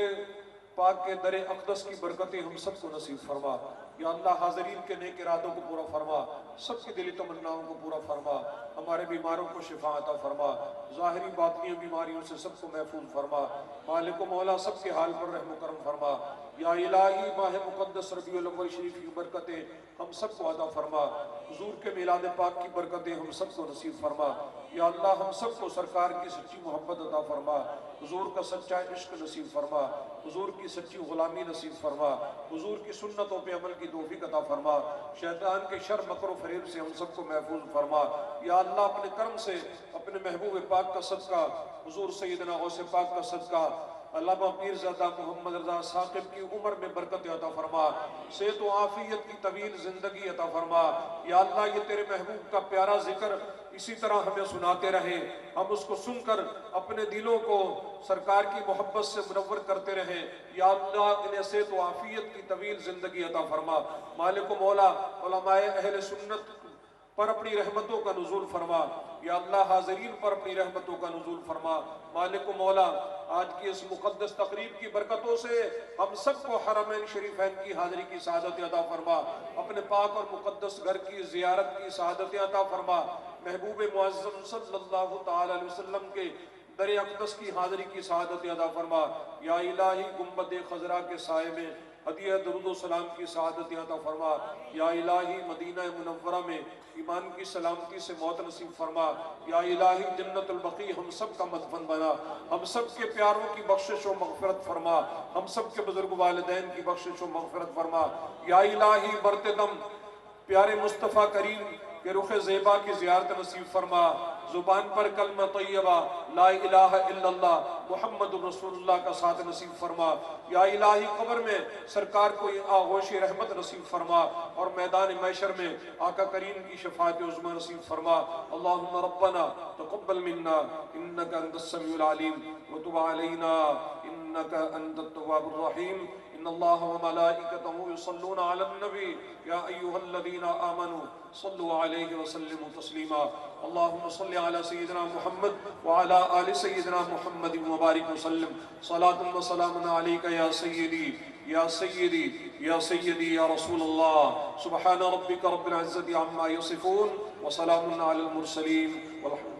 پاک کے در اقدس کی برکتیں ہم سب کو نصیب فرما۔ یا اللہ حاضرین کے نیک ارادوں کو پورا فرما، سب کی دلی تمناؤں کو پورا فرما، ہمارے بیماروں کو شفا عطا فرما، ظاہری باطنی بیماریوں سے سب کو محفوظ فرما۔ مالک و مولا سب کے حال پر رحم و کرم فرما۔ یا الہی ماہ مقدس ربیع الاول شریف کی برکتیں ہم سب کو عطا فرما، حضور کے میلاد پاک کی برکتیں ہم سب کو نصیب فرما۔ یا اللہ ہم سب کو سرکار کی سچی محبت عطا فرما، حضور کا سچا عشق نصیب فرما، حضور کی سچی غلامی نصیب فرما، حضور کی سنتوں پہ عمل کی توفیق عطا فرما، شیطان کے شر مکر و فریب سے ہم سب کو محفوظ فرما۔ یا اللہ اپنے کرم سے اپنے محبوب پاک کا صدقہ، حضور سیدنا غوث پاک کا صدقہ، علامہ پیرزادہ محمد رضا ثاقب کی عمر میں برکت عطا فرما، صحت و عافیت کی طویل زندگی عطا فرما۔ یا اللہ یہ تیرے محبوب کا پیارا ذکر اسی طرح ہمیں سناتے رہے، ہم اس کو سن کر اپنے دلوں کو سرکار کی محبت سے منور کرتے رہیں۔ یا اللہ انہیں صحت و عافیت کی طویل زندگی عطا فرما۔ مالک و مولا علماء اہل سنت پر اپنی رحمتوں کا نزول فرما۔ یا اللہ حاضرین پر اپنی رحمتوں کا نزول فرما۔ مالک و مولا آج کی اس مقدس تقریب کی برکتوں سے ہم سب کو حرمین شریفین کی حاضری کی سعادت عطا فرما، اپنے پاک اور مقدس گھر کی زیارت کی سعادت عطا فرما، محبوب معظم صلی اللہ تعالی علیہ وسلم کے در اقدس کی حاضری کی سعادت عطا فرما۔ یا الہی گنبد خضرا کے سائے میں ہدیہ درود و سلام کی سعادت عطا فرما۔ یا الہی مدینہ منورہ میں ایمان کی سلامتی سے موت نصیب فرما۔ یا الہی جنت البقیع ہم سب کا مدفن بنا، ہم سب کے پیاروں کی بخشش و مغفرت فرما، ہم سب کے بزرگ والدین کی بخشش و مغفرت فرما۔ یا الہی برتے دم پیارے مصطفیٰ کریم کہ رخ زیبا کی زیارت نصیب فرما، زبان پر کلمہ طیبہ لا الہ الا اللہ محمد رسول اللہ کا ساتھ نصیب فرما۔ یا الہی قبر میں سرکار کو آغوش رحمت نصیب فرما، اور میدان محشر میں آقا کریم کی شفاعت عظمی نصیب فرما۔ اللہم ربنا تقبل منا انکا انت السمیع العلیم وتب علینا انکا انت التواب الرحیم۔ ان اللہ وملائکتہ یصلون علی النبی یا ایہا الذین آمنوا صلوا علیہ وسلموا تسلیما۔ اللہم صلی علی سیدنا محمد وعلی آل سیدنا محمد مبارک وسلم۔ صلاة و سلام علیک یا سیدی یا سیدی یا سیدی یا رسول اللہ۔ سبحان ربک رب العزت عما یصفون وسلام علی المرسلین والحمد